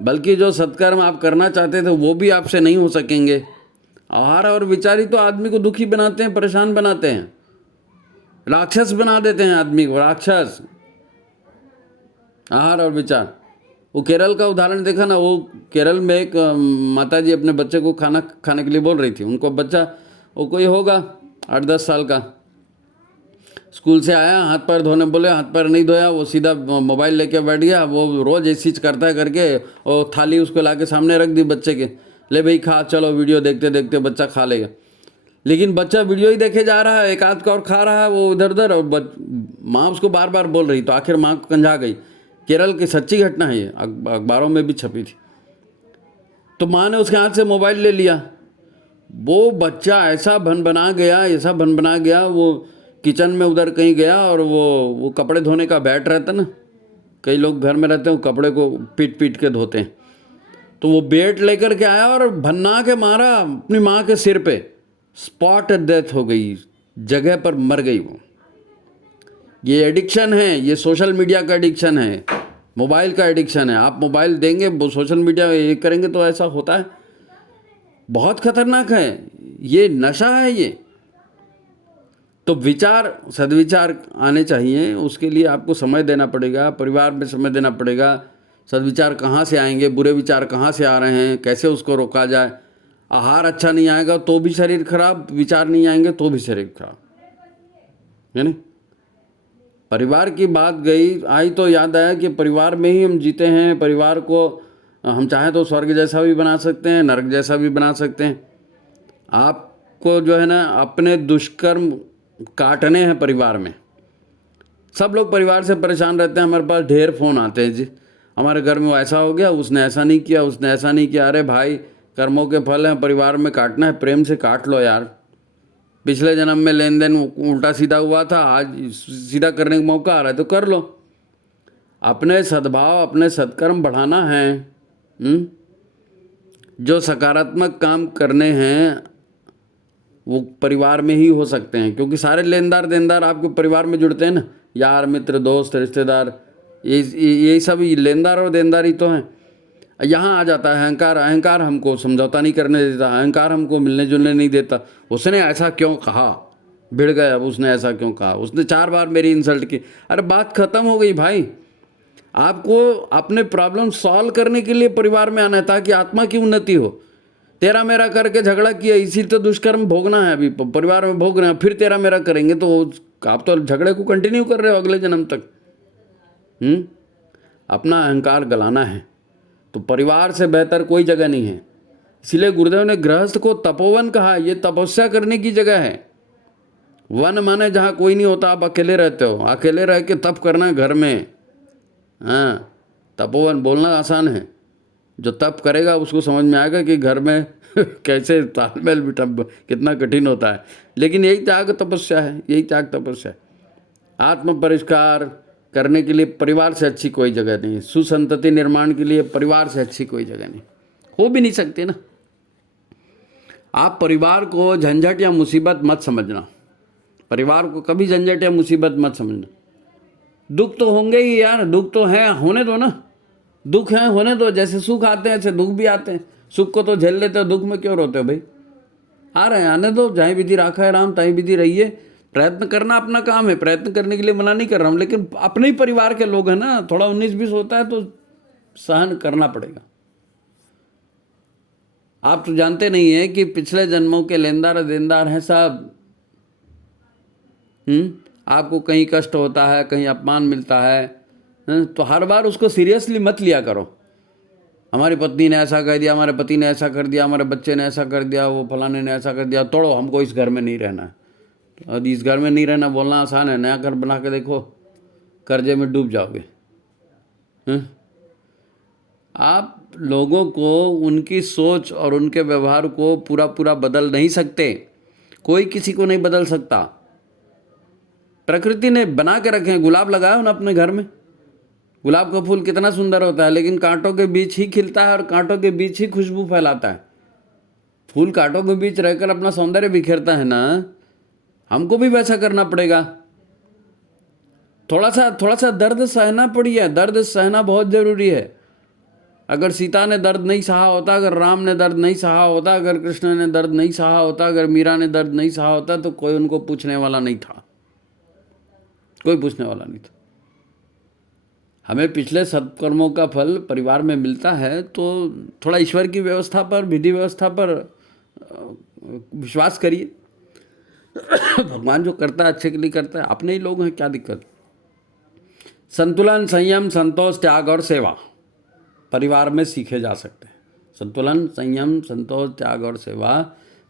बल्कि जो सत्कर्म आप करना चाहते थे वो भी आपसे नहीं हो सकेंगे। आहार और विचार ही तो आदमी को दुखी बनाते हैं, परेशान बनाते हैं, राक्षस बना देते हैं आदमी को, राक्षस। आहार और विचार। वो केरल का उदाहरण देखा ना, वो केरल में एक माता जी अपने बच्चे को खाना खाने के लिए बोल रही थी। उनको बच्चा, वो कोई होगा 8-10 साल का, स्कूल से आया, हाथ पैर धोने बोले, हाथ पैर नहीं धोया, वो सीधा मोबाइल लेके बैठ गया। वो रोज़ ऐसी चीज़ करता है करके, और थाली उसको लाके सामने रख दी बच्चे के, ले भाई खा, चलो वीडियो देखते देखते बच्चा खा लेगा। लेकिन बच्चा वीडियो ही देखे जा रहा है, एक आध का और खा रहा है वो इधर उधर, और माँ उसको बार बार बोल रही, तो आखिर माँ को कंझा गई। केरल की सच्ची घटना है ये, अखबारों में भी छपी थी। तो माँ ने उसके हाथ से मोबाइल ले लिया वो बच्चा ऐसा भन बना गया, ऐसा भन बना गया, वो किचन में उधर कहीं गया और वो कपड़े धोने का बैट रहता ना, कई लोग घर में रहते हैं वो कपड़े को पीट पीट के धोते हैं, तो वो बेट लेकर के आया और भन्ना के मारा अपनी माँ के सिर पे, स्पॉट डेथ हो गई, जगह पर मर गई वो। ये एडिक्शन है, ये सोशल मीडिया का एडिक्शन है, मोबाइल का एडिक्शन है। आप मोबाइल देंगे, वो सोशल मीडिया ये करेंगे तो ऐसा होता है, बहुत खतरनाक है, ये नशा है ये। तो विचार, सद्विचार आने चाहिए, उसके लिए आपको समय देना पड़ेगा, परिवार में समय देना पड़ेगा। सद्विचार कहाँ से आएंगे, बुरे विचार कहाँ से आ रहे हैं, कैसे उसको रोका जाए। आहार अच्छा नहीं आएगा तो भी शरीर खराब, विचार नहीं आएंगे तो भी शरीर खराब, है नहीं। परिवार की बात आई तो याद आया कि परिवार में ही हम जीते हैं। परिवार को हम चाहें तो स्वर्ग जैसा भी बना सकते हैं, नरक जैसा भी बना सकते हैं। आपको जो है ना अपने दुष्कर्म काटने हैं परिवार में। सब लोग परिवार से परेशान रहते हैं, हमारे पास ढेर फ़ोन आते हैं जी, हमारे घर में वो ऐसा हो गया, उसने ऐसा नहीं किया, उसने ऐसा नहीं किया। अरे भाई, कर्मों के फल हैं, परिवार में काटना है, प्रेम से काट लो यार। पिछले जन्म में लेन देन उल्टा सीधा हुआ था, आज सीधा करने का मौका आ रहा है तो कर लो। अपने सद्भाव, अपने सत्कर्म बढ़ाना है। जो सकारात्मक काम करने हैं वो परिवार में ही हो सकते हैं, क्योंकि सारे लेनदार देनदार आपके परिवार में जुड़ते हैं ना, यार मित्र दोस्त रिश्तेदार, ये सब लेनदार और देनदार ही तो हैं। यहाँ आ जाता है अहंकार। अहंकार हमको समझौता नहीं करने देता, अहंकार हमको मिलने जुलने नहीं देता। उसने ऐसा क्यों कहा, भिड़ गया, अब उसने ऐसा क्यों कहा, उसने 4 बार मेरी इंसल्ट की। अरे बात खत्म हो गई भाई। आपको अपने प्रॉब्लम सॉल्व करने के लिए परिवार में आना है, ताकि आत्मा की उन्नति हो। तेरा मेरा करके झगड़ा किया, इसी तो दुष्कर्म भोगना है, अभी परिवार में भोग रहे हैं, फिर तेरा मेरा करेंगे तो आप तो झगड़े को कंटिन्यू कर रहे हो अगले जन्म तक। अपना अहंकार गलाना है तो परिवार से बेहतर कोई जगह नहीं है। इसीलिए गुरुदेव ने गृहस्थ को तपोवन कहा, ये तपस्या करने की जगह है। वन माने जहाँ कोई नहीं होता, आप अकेले रहते हो, अकेले रह के तप करना है घर में। हाँ, तपोवन बोलना आसान है, जो तप करेगा उसको समझ में आएगा कि घर में कैसे तालमेल बिठा, कितना कठिन होता है। लेकिन यही त्याग तपस्या है, यही त्याग तपस्या है। आत्म परिष्कार करने के लिए परिवार से अच्छी कोई जगह नहीं है। सुसंतति निर्माण के लिए परिवार से अच्छी कोई जगह नहीं, हो भी नहीं सकती ना। आप परिवार को झंझट या मुसीबत मत समझना, परिवार को कभी झंझट या मुसीबत मत समझना। दुख तो होंगे ही यार, दुख तो हैं, होने दो ना, दुख हैं होने दो। जैसे सुख आते हैं ऐसे दुख भी आते हैं, सुख को तो झेल लेते हो, दुख में क्यों रोते हो भाई। आ रहे हैं, आने दो, जहाँ विधि राखा है राम तहीं विधि रहिए। प्रयत्न करना अपना काम है, प्रयत्न करने के लिए मना नहीं कर रहा हूँ, लेकिन अपने ही परिवार के लोग हैं ना, थोड़ा 19-20 होता है तो सहन करना पड़ेगा। आप तो जानते नहीं है कि पिछले जन्मों के लेनदार देनदार हैं सब। आपको कहीं कष्ट होता है, कहीं अपमान मिलता है, तो हर बार उसको सीरियसली मत लिया करो। हमारी पत्नी ने ऐसा कर दिया, हमारे पति ने ऐसा कर दिया, हमारे बच्चे ने ऐसा कर दिया, वो फलाने ने ऐसा कर दिया, तोड़ो, हमको इस घर में नहीं रहना है। और इस घर में नहीं रहना बोलना आसान है, नया घर बना के देखो, कर्जे में डूब जाओगे। आप लोगों को उनकी सोच और उनके व्यवहार को पूरा पूरा बदल नहीं सकते, कोई किसी को नहीं बदल सकता। प्रकृति ने बना के रखे हैं, गुलाब लगाया ना अपने घर में, गुलाब का फूल कितना सुंदर होता है, लेकिन कांटों के बीच ही खिलता है और कांटों के बीच ही खुशबू फैलाता है। फूल कांटों के बीच रहकर अपना सौंदर्य बिखेरता है ना, हमको भी वैसा करना पड़ेगा। थोड़ा सा दर्द सहना पड़िए, दर्द सहना बहुत जरूरी है। अगर सीता ने दर्द नहीं सहा होता, अगर राम ने दर्द नहीं सहा होता, अगर कृष्ण ने दर्द नहीं सहा होता, अगर मीरा ने दर्द नहीं सहा होता, तो कोई उनको पूछने वाला नहीं था, कोई पूछने वाला नहीं था। हमें पिछले सत्कर्मों का फल परिवार में मिलता है, तो थोड़ा ईश्वर की व्यवस्था पर, विधि व्यवस्था पर विश्वास करिए। भगवान जो करता है अच्छे के लिए करता है, अपने ही लोग हैं, क्या दिक्कत। संतुलन, संयम, संतोष, त्याग और सेवा परिवार में सीखे जा सकते हैं। संतुलन, संयम, संतोष, त्याग और सेवा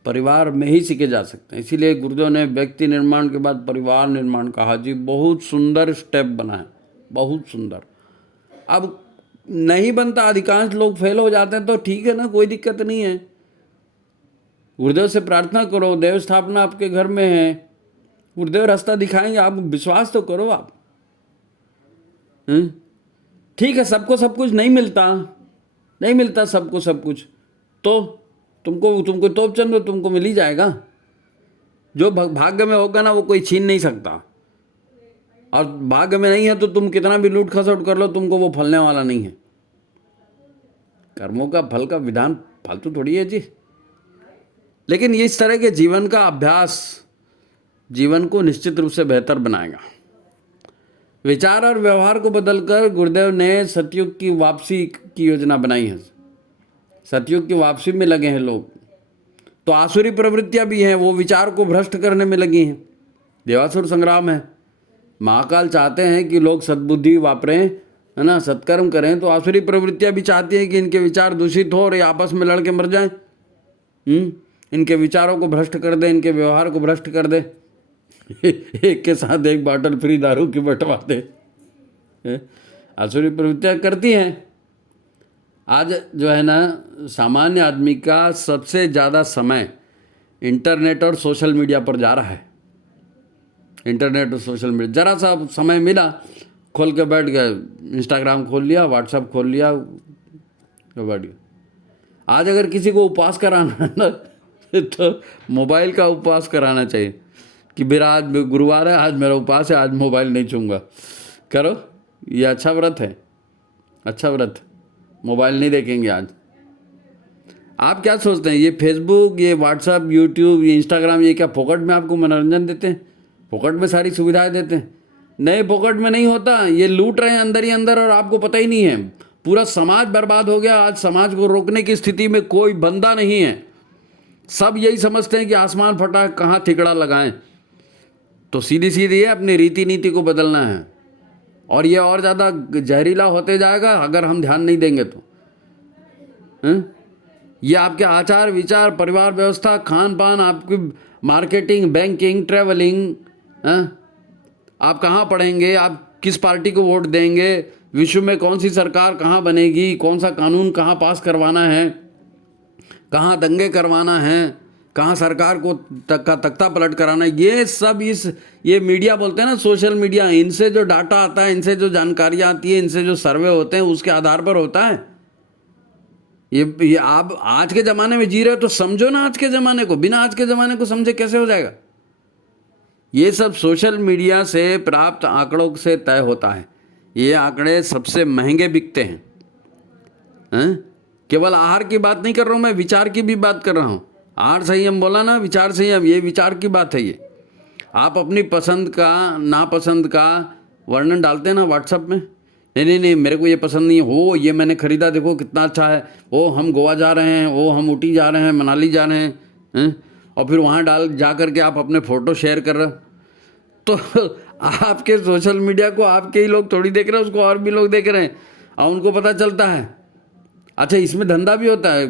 परिवार में ही सीखे जा सकते हैं। इसीलिए गुरुदेव ने व्यक्ति निर्माण के बाद परिवार निर्माण कहा। जी बहुत सुंदर स्टेप बना है, बहुत सुंदर। अब नहीं बनता, अधिकांश लोग फेल हो जाते हैं, तो ठीक है ना, कोई दिक्कत नहीं है। गुरुदेव से प्रार्थना करो, देव स्थापना आपके घर में है, गुरुदेव रास्ता दिखाएंगे, आप विश्वास तो करो आप। ठीक है, सबको सब कुछ नहीं मिलता सबको सब कुछ, तो तुमको तोपचंद में तुमको मिल ही जाएगा। जो भाग्य में होगा ना वो कोई छीन नहीं सकता, और भाग्य में नहीं है तो तुम कितना भी लूट खसोट कर लो, तुमको वो फलने वाला नहीं है। कर्मों का फल का विधान फालतू थोड़ी है जी। लेकिन इस तरह के जीवन का अभ्यास जीवन को निश्चित रूप से बेहतर बनाएगा। विचार और व्यवहार को बदलकर गुरुदेव ने सतयुग की वापसी की योजना बनाई है। सतयुग की वापसी में लगे हैं लोग। तो आसुरी प्रवृत्तियां भी हैं, वो विचार को भ्रष्ट करने में लगी हैं। देवासुर संग्राम है। महाकाल चाहते हैं कि लोग सद्बुद्धि वापरें, है ना, सत्कर्म करें। तो आसुरी प्रवृत्तियां भी चाहती हैं कि इनके विचार दूषित हो और ये आपस में लड़के मर जाएं। इनके विचारों को भ्रष्ट कर दे, इनके व्यवहार को भ्रष्ट कर दे। एक के साथ एक बॉटल फ्री दारू की बंटवा दे। आसुरी प्रवृत्तियां करती हैं। आज जो है ना, सामान्य आदमी का सबसे ज़्यादा समय इंटरनेट और सोशल मीडिया पर जा रहा है। इंटरनेट और सोशल मीडिया, जरा सा समय मिला खोल के बैठ गए, इंस्टाग्राम खोल लिया, व्हाट्सएप खोल लिया, तो बैठ गए। आज अगर किसी को उपवास कराना है ना तो मोबाइल का उपवास कराना चाहिए कि मेरा आज गुरुवार है, आज मेरा उपवास है, आज मोबाइल नहीं छूऊंगा। करो, ये अच्छा व्रत है, अच्छा व्रत। मोबाइल नहीं देखेंगे आज। आप क्या सोचते हैं, ये फेसबुक, ये व्हाट्सएप, यूट्यूब, ये इंस्टाग्राम, ये क्या फोकट में आपको मनोरंजन देते हैं? फोकट में सारी सुविधाएं देते हैं? नहीं, फोकट में नहीं होता। ये लूट रहे हैं अंदर ही अंदर और आपको पता ही नहीं है। पूरा समाज बर्बाद हो गया। आज समाज को रोकने की स्थिति में कोई बंदा नहीं है। सब यही समझते हैं कि आसमान फटा, कहाँ ठिकड़ा लगाएं। तो सीधी सीधी है, अपनी रीति नीति को बदलना है। और ये और ज़्यादा जहरीला होते जाएगा अगर हम ध्यान नहीं देंगे तो। ये आपके आचार विचार, परिवार व्यवस्था, खान पान, आपकी मार्केटिंग, बैंकिंग, ट्रैवलिंग, आप कहाँ पढ़ेंगे, आप किस पार्टी को वोट देंगे, विश्व में कौन सी सरकार कहाँ बनेगी, कौन सा कानून कहाँ पास करवाना है, कहाँ दंगे करवाना है, कहाँ सरकार को तख्ता पलट कराना है, ये सब ये मीडिया बोलते हैं ना, सोशल मीडिया, इनसे जो डाटा आता है, इनसे जो जानकारियाँ आती है, इनसे जो सर्वे होते हैं, उसके आधार पर होता है। ये आप आज के ज़माने में जी रहे हो तो समझो ना आज के ज़माने को। बिना आज के ज़माने को समझे कैसे हो जाएगा? ये सब सोशल मीडिया से प्राप्त आंकड़ों से तय होता है। ये आंकड़े सबसे महंगे बिकते हैं। केवल आहार की बात नहीं कर रहा हूँ मैं, विचार की भी बात कर रहा हूँ। आहार संयम बोला ना, विचार संयम, ये विचार की बात है। ये आप अपनी पसंद का नापसंद का वर्णन डालते हैं ना व्हाट्सएप में, नहीं मेरे को ये पसंद नहीं है, हो ये मैंने खरीदा, देखो कितना अच्छा है, ओ हम गोवा जा रहे हैं, ओ हम ऊटी जा रहे हैं, मनाली जा रहे हैं, और फिर वहाँ जा कर के आप अपने फ़ोटो शेयर कर रहे हो। तो आपके सोशल मीडिया को आपके ही लोग थोड़ी देख रहे हैं, उसको और भी लोग देख रहे हैं, और उनको पता चलता है। अच्छा, इसमें धंधा भी होता है।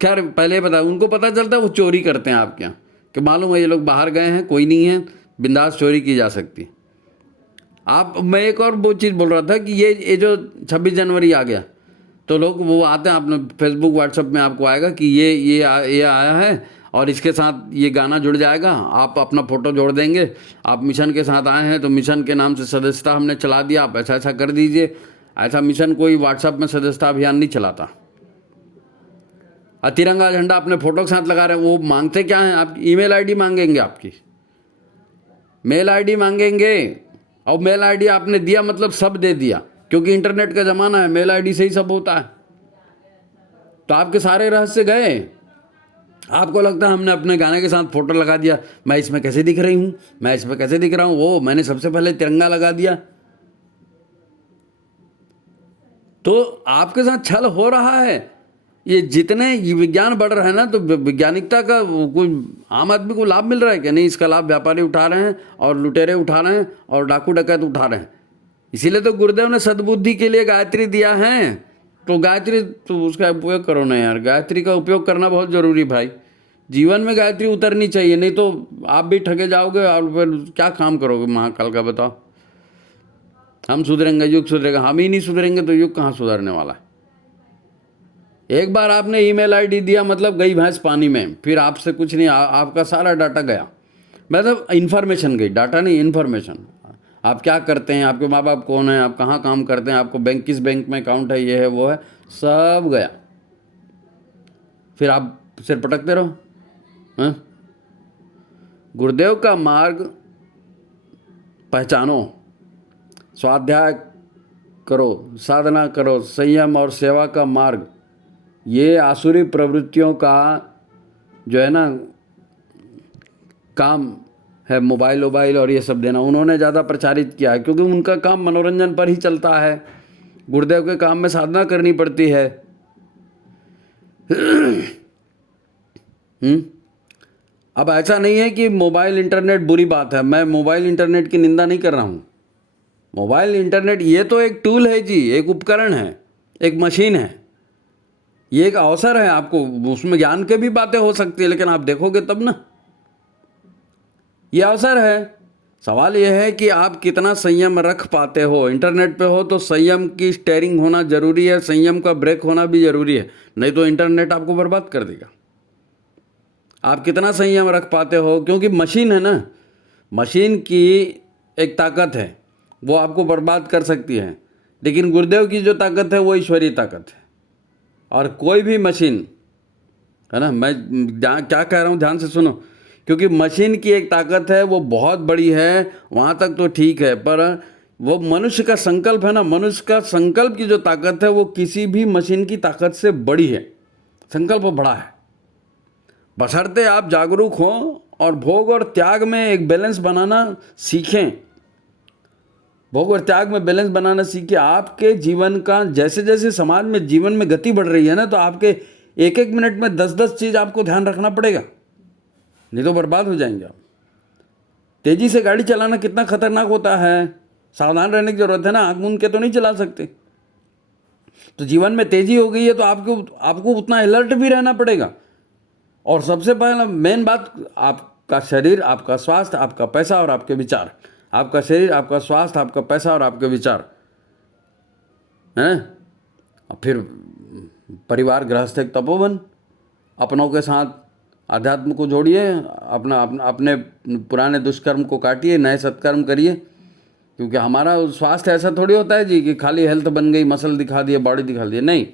खैर पहले बता, उनको पता चलता है, वो चोरी करते हैं आपके यहाँ, कि मालूम है ये लोग बाहर गए हैं, कोई नहीं है, बिंदास चोरी की जा सकती। मैं एक और वो चीज़ बोल रहा था कि ये जो 26 जनवरी आ गया तो लोग वो आते हैं, आपने फेसबुक व्हाट्सएप में आपको आएगा कि ये आया है और इसके साथ ये गाना जुड़ जाएगा, आप अपना फ़ोटो जोड़ देंगे, आप मिशन के साथ आए हैं तो मिशन के नाम से सदस्यता हमने चला दिया, आप ऐसा ऐसा कर दीजिए। ऐसा मिशन कोई व्हाट्सएप में सदस्यता अभियान नहीं चलाता। तिरंगा झंडा अपने फ़ोटो के साथ लगा रहे हैं। वो मांगते क्या हैं? आप ईमेल आईडी मांगेंगे, आपकी मेल आईडी मांगेंगे, और मेल आईडी आपने दिया मतलब सब दे दिया, क्योंकि इंटरनेट का ज़माना है, मेल आईडी से ही सब होता है। तो आपके सारे रहस्य गए। आपको लगता है हमने अपने गाने के साथ फ़ोटो लगा दिया, मैं इसमें कैसे दिख रही हूँ, मैं इसमें कैसे दिख रहा हूँ, वो मैंने सबसे पहले तिरंगा लगा दिया। तो आपके साथ छल हो रहा है। ये जितने विज्ञान बढ़ रहा है ना, तो वैज्ञानिकता का कोई आम आदमी को लाभ मिल रहा है कि नहीं? इसका लाभ व्यापारी उठा रहे हैं, और लुटेरे उठा रहे हैं, और डाकू डकैत उठा रहे हैं। इसीलिए तो गुरुदेव ने सद्बुद्धि के लिए गायत्री दिया है। तो गायत्री, तो उसका उपयोग करो ना यार। गायत्री का उपयोग करना बहुत ज़रूरी भाई। जीवन में गायत्री उतरनी चाहिए, नहीं तो आप भी ठगे जाओगे और फिर क्या काम करोगे महाकाल का, बताओ। हम सुधरेंगे, युग सुधरेगा, हम ही नहीं सुधरेंगे तो युग कहाँ सुधरने वाला है? एक बार आपने ईमेल आईडी दिया मतलब गई भैंस पानी में, फिर आपसे कुछ नहीं, आपका सारा डाटा गया, मतलब इन्फॉर्मेशन गई, डाटा नहीं इन्फॉर्मेशन। आप क्या करते हैं, आपके माँ बाप कौन है, आप कहाँ काम करते हैं, आपको बैंक किस बैंक में अकाउंट है, ये है वो है, सब गया। फिर आप सिर पटकते रहो। हाँ? गुरुदेव का मार्ग पहचानो, स्वाध्याय करो, साधना करो, संयम और सेवा का मार्ग, ये आसुरी प्रवृत्तियों का जो है ना काम है, मोबाइल वोबाइल और ये सब देना उन्होंने ज़्यादा प्रचारित किया है, क्योंकि उनका काम मनोरंजन पर ही चलता है। गुरुदेव के काम में साधना करनी पड़ती है। अब ऐसा नहीं है कि मोबाइल इंटरनेट बुरी बात है, मैं मोबाइल इंटरनेट की निंदा नहीं कर रहा हूँ। मोबाइल इंटरनेट ये तो एक टूल है जी, एक उपकरण है, एक मशीन है, ये एक अवसर है। आपको उसमें ज्ञान के भी बातें हो सकती है, लेकिन आप देखोगे तब ना, ये अवसर है। सवाल यह है कि आप कितना संयम रख पाते हो। इंटरनेट पे हो तो संयम की स्टेयरिंग होना जरूरी है, संयम का ब्रेक होना भी जरूरी है, नहीं तो इंटरनेट आपको बर्बाद कर देगा। आप कितना संयम रख पाते हो, क्योंकि मशीन है ना, मशीन की एक ताकत है, वो आपको बर्बाद कर सकती है, लेकिन गुरुदेव की जो ताकत है वो ईश्वरीय ताकत है। और कोई भी मशीन है ना, मैं क्या कह रहा हूँ ध्यान से सुनो, क्योंकि मशीन की एक ताकत है वो बहुत बड़ी है, वहाँ तक तो ठीक है, पर वो मनुष्य का संकल्प है ना, मनुष्य का संकल्प की जो ताकत है वो किसी भी मशीन की ताकत से बड़ी है। संकल्प बड़ा है, बशर्ते आप जागरूक हों और भोग और त्याग में एक बैलेंस बनाना सीखें। भोग और त्याग में बैलेंस बनाना सीखिए। आपके जीवन का जैसे जैसे समाज में जीवन में गति बढ़ रही है ना, तो आपके एक एक मिनट में 10-10 चीज़ आपको ध्यान रखना पड़ेगा, नहीं तो बर्बाद हो जाएंगे आप। तेजी से गाड़ी चलाना कितना खतरनाक होता है, सावधान रहने की जरूरत है ना, आंख मूंद के तो नहीं चला सकते। तो जीवन में तेजी हो गई है तो आपको उतना अलर्ट भी रहना पड़ेगा। और सबसे पहला मेन बात, आपका शरीर, आपका स्वास्थ्य, आपका पैसा और आपके विचार। आपका शरीर, आपका स्वास्थ्य, आपका पैसा और आपके विचार, है। फिर परिवार, गृहस्थ, एक तपोवन, अपनों के साथ अध्यात्म को जोड़िए, अपने पुराने दुष्कर्म को काटिए, नए सत्कर्म करिए। क्योंकि हमारा स्वास्थ्य ऐसा थोड़ी होता है जी कि खाली हेल्थ बन गई, मसल दिखा दिए, बॉडी दिखा दिए, नहीं।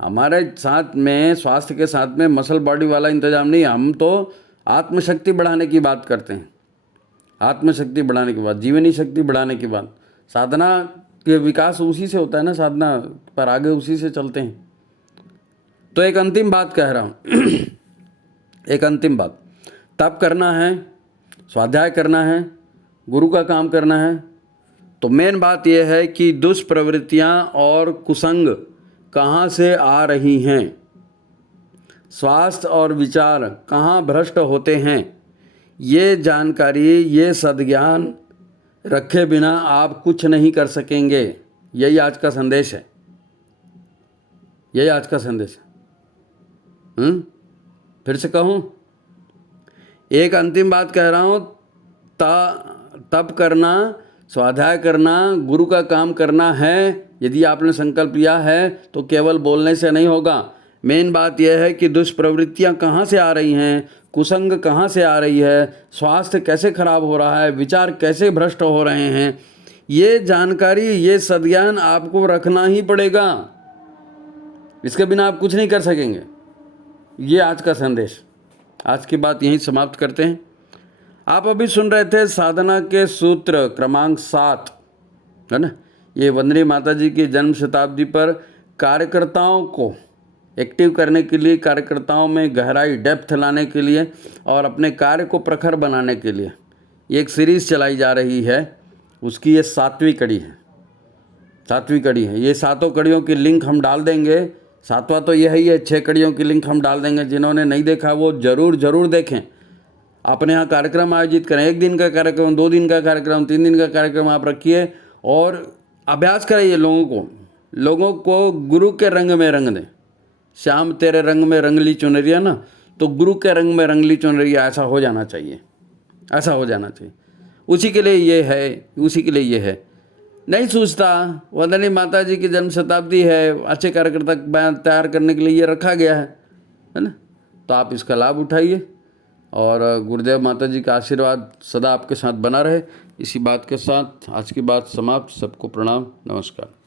हमारे साथ में, स्वास्थ्य के साथ में मसल बॉडी वाला इंतजाम नहीं। हम तो आत्मशक्ति बढ़ाने की बात करते हैं, आत्मशक्ति बढ़ाने के बाद, जीवनी शक्ति बढ़ाने के बाद, साधना के विकास उसी से होता है ना, साधना पर आगे उसी से चलते हैं। तो एक अंतिम बात कह रहा हूँ एक अंतिम बात, तप करना है, स्वाध्याय करना है, गुरु का काम करना है, तो मेन बात यह है कि दुष्प्रवृत्तियाँ और कुसंग कहाँ से आ रही हैं, स्वास्थ्य और विचार कहाँ भ्रष्ट होते हैं, ये जानकारी, ये सद्ज्ञान रखे बिना आप कुछ नहीं कर सकेंगे। यही आज का संदेश है, यही आज का संदेश है। फिर से कहूँ, एक अंतिम बात कह रहा हूँ, तप करना, स्वाध्याय करना, गुरु का काम करना है। यदि आपने संकल्प लिया है तो केवल बोलने से नहीं होगा। मेन बात यह है कि दुष्प्रवृत्तियाँ कहाँ से आ रही हैं, कुसंग कहाँ से आ रही है, स्वास्थ्य कैसे खराब हो रहा है, विचार कैसे भ्रष्ट हो रहे हैं, ये जानकारी, ये सद्ज्ञान आपको रखना ही पड़ेगा। इसके बिना आप कुछ नहीं कर सकेंगे। ये आज का संदेश। आज की बात यहीं समाप्त करते हैं। आप अभी सुन रहे थे साधना के सूत्र क्रमांक 7, है ना। ये वंदनीय माता जी की जन्म शताब्दी पर कार्यकर्ताओं को एक्टिव करने के लिए, कार्यकर्ताओं में गहराई, डेप्थ लाने के लिए और अपने कार्य को प्रखर बनाने के लिए ये एक सीरीज़ चलाई जा रही है। उसकी ये 7वीं कड़ी है, 7वीं कड़ी है। ये 7 कड़ियों की लिंक हम डाल देंगे। 7वां तो यही है, 6 कड़ियों की लिंक हम डाल देंगे। जिन्होंने नहीं देखा वो ज़रूर देखें। अपने यहाँ कार्यक्रम आयोजित करें, 1 दिन का कार्यक्रम, 2 दिन का कार्यक्रम, 3 दिन का कार्यक्रम आप रखिए और अभ्यास कराइए लोगों को गुरु के रंग में रंग दें। श्याम तेरे रंग में रंगली चुनरिया ना, तो गुरु के रंग में रंगली चुनरिया, ऐसा हो जाना चाहिए, ऐसा हो जाना चाहिए। उसी के लिए ये है, उसी के लिए ये है। नहीं सूझता, वंदनीय माता जी की जन्म शताब्दी है, अच्छे कार्यकर्ता तैयार करने के लिए ये रखा गया है ना। तो आप इसका लाभ उठाइए और गुरुदेव माता जी का आशीर्वाद सदा आपके साथ बना रहे। इसी बात के साथ आज की बात समाप्त। सबको प्रणाम, नमस्कार।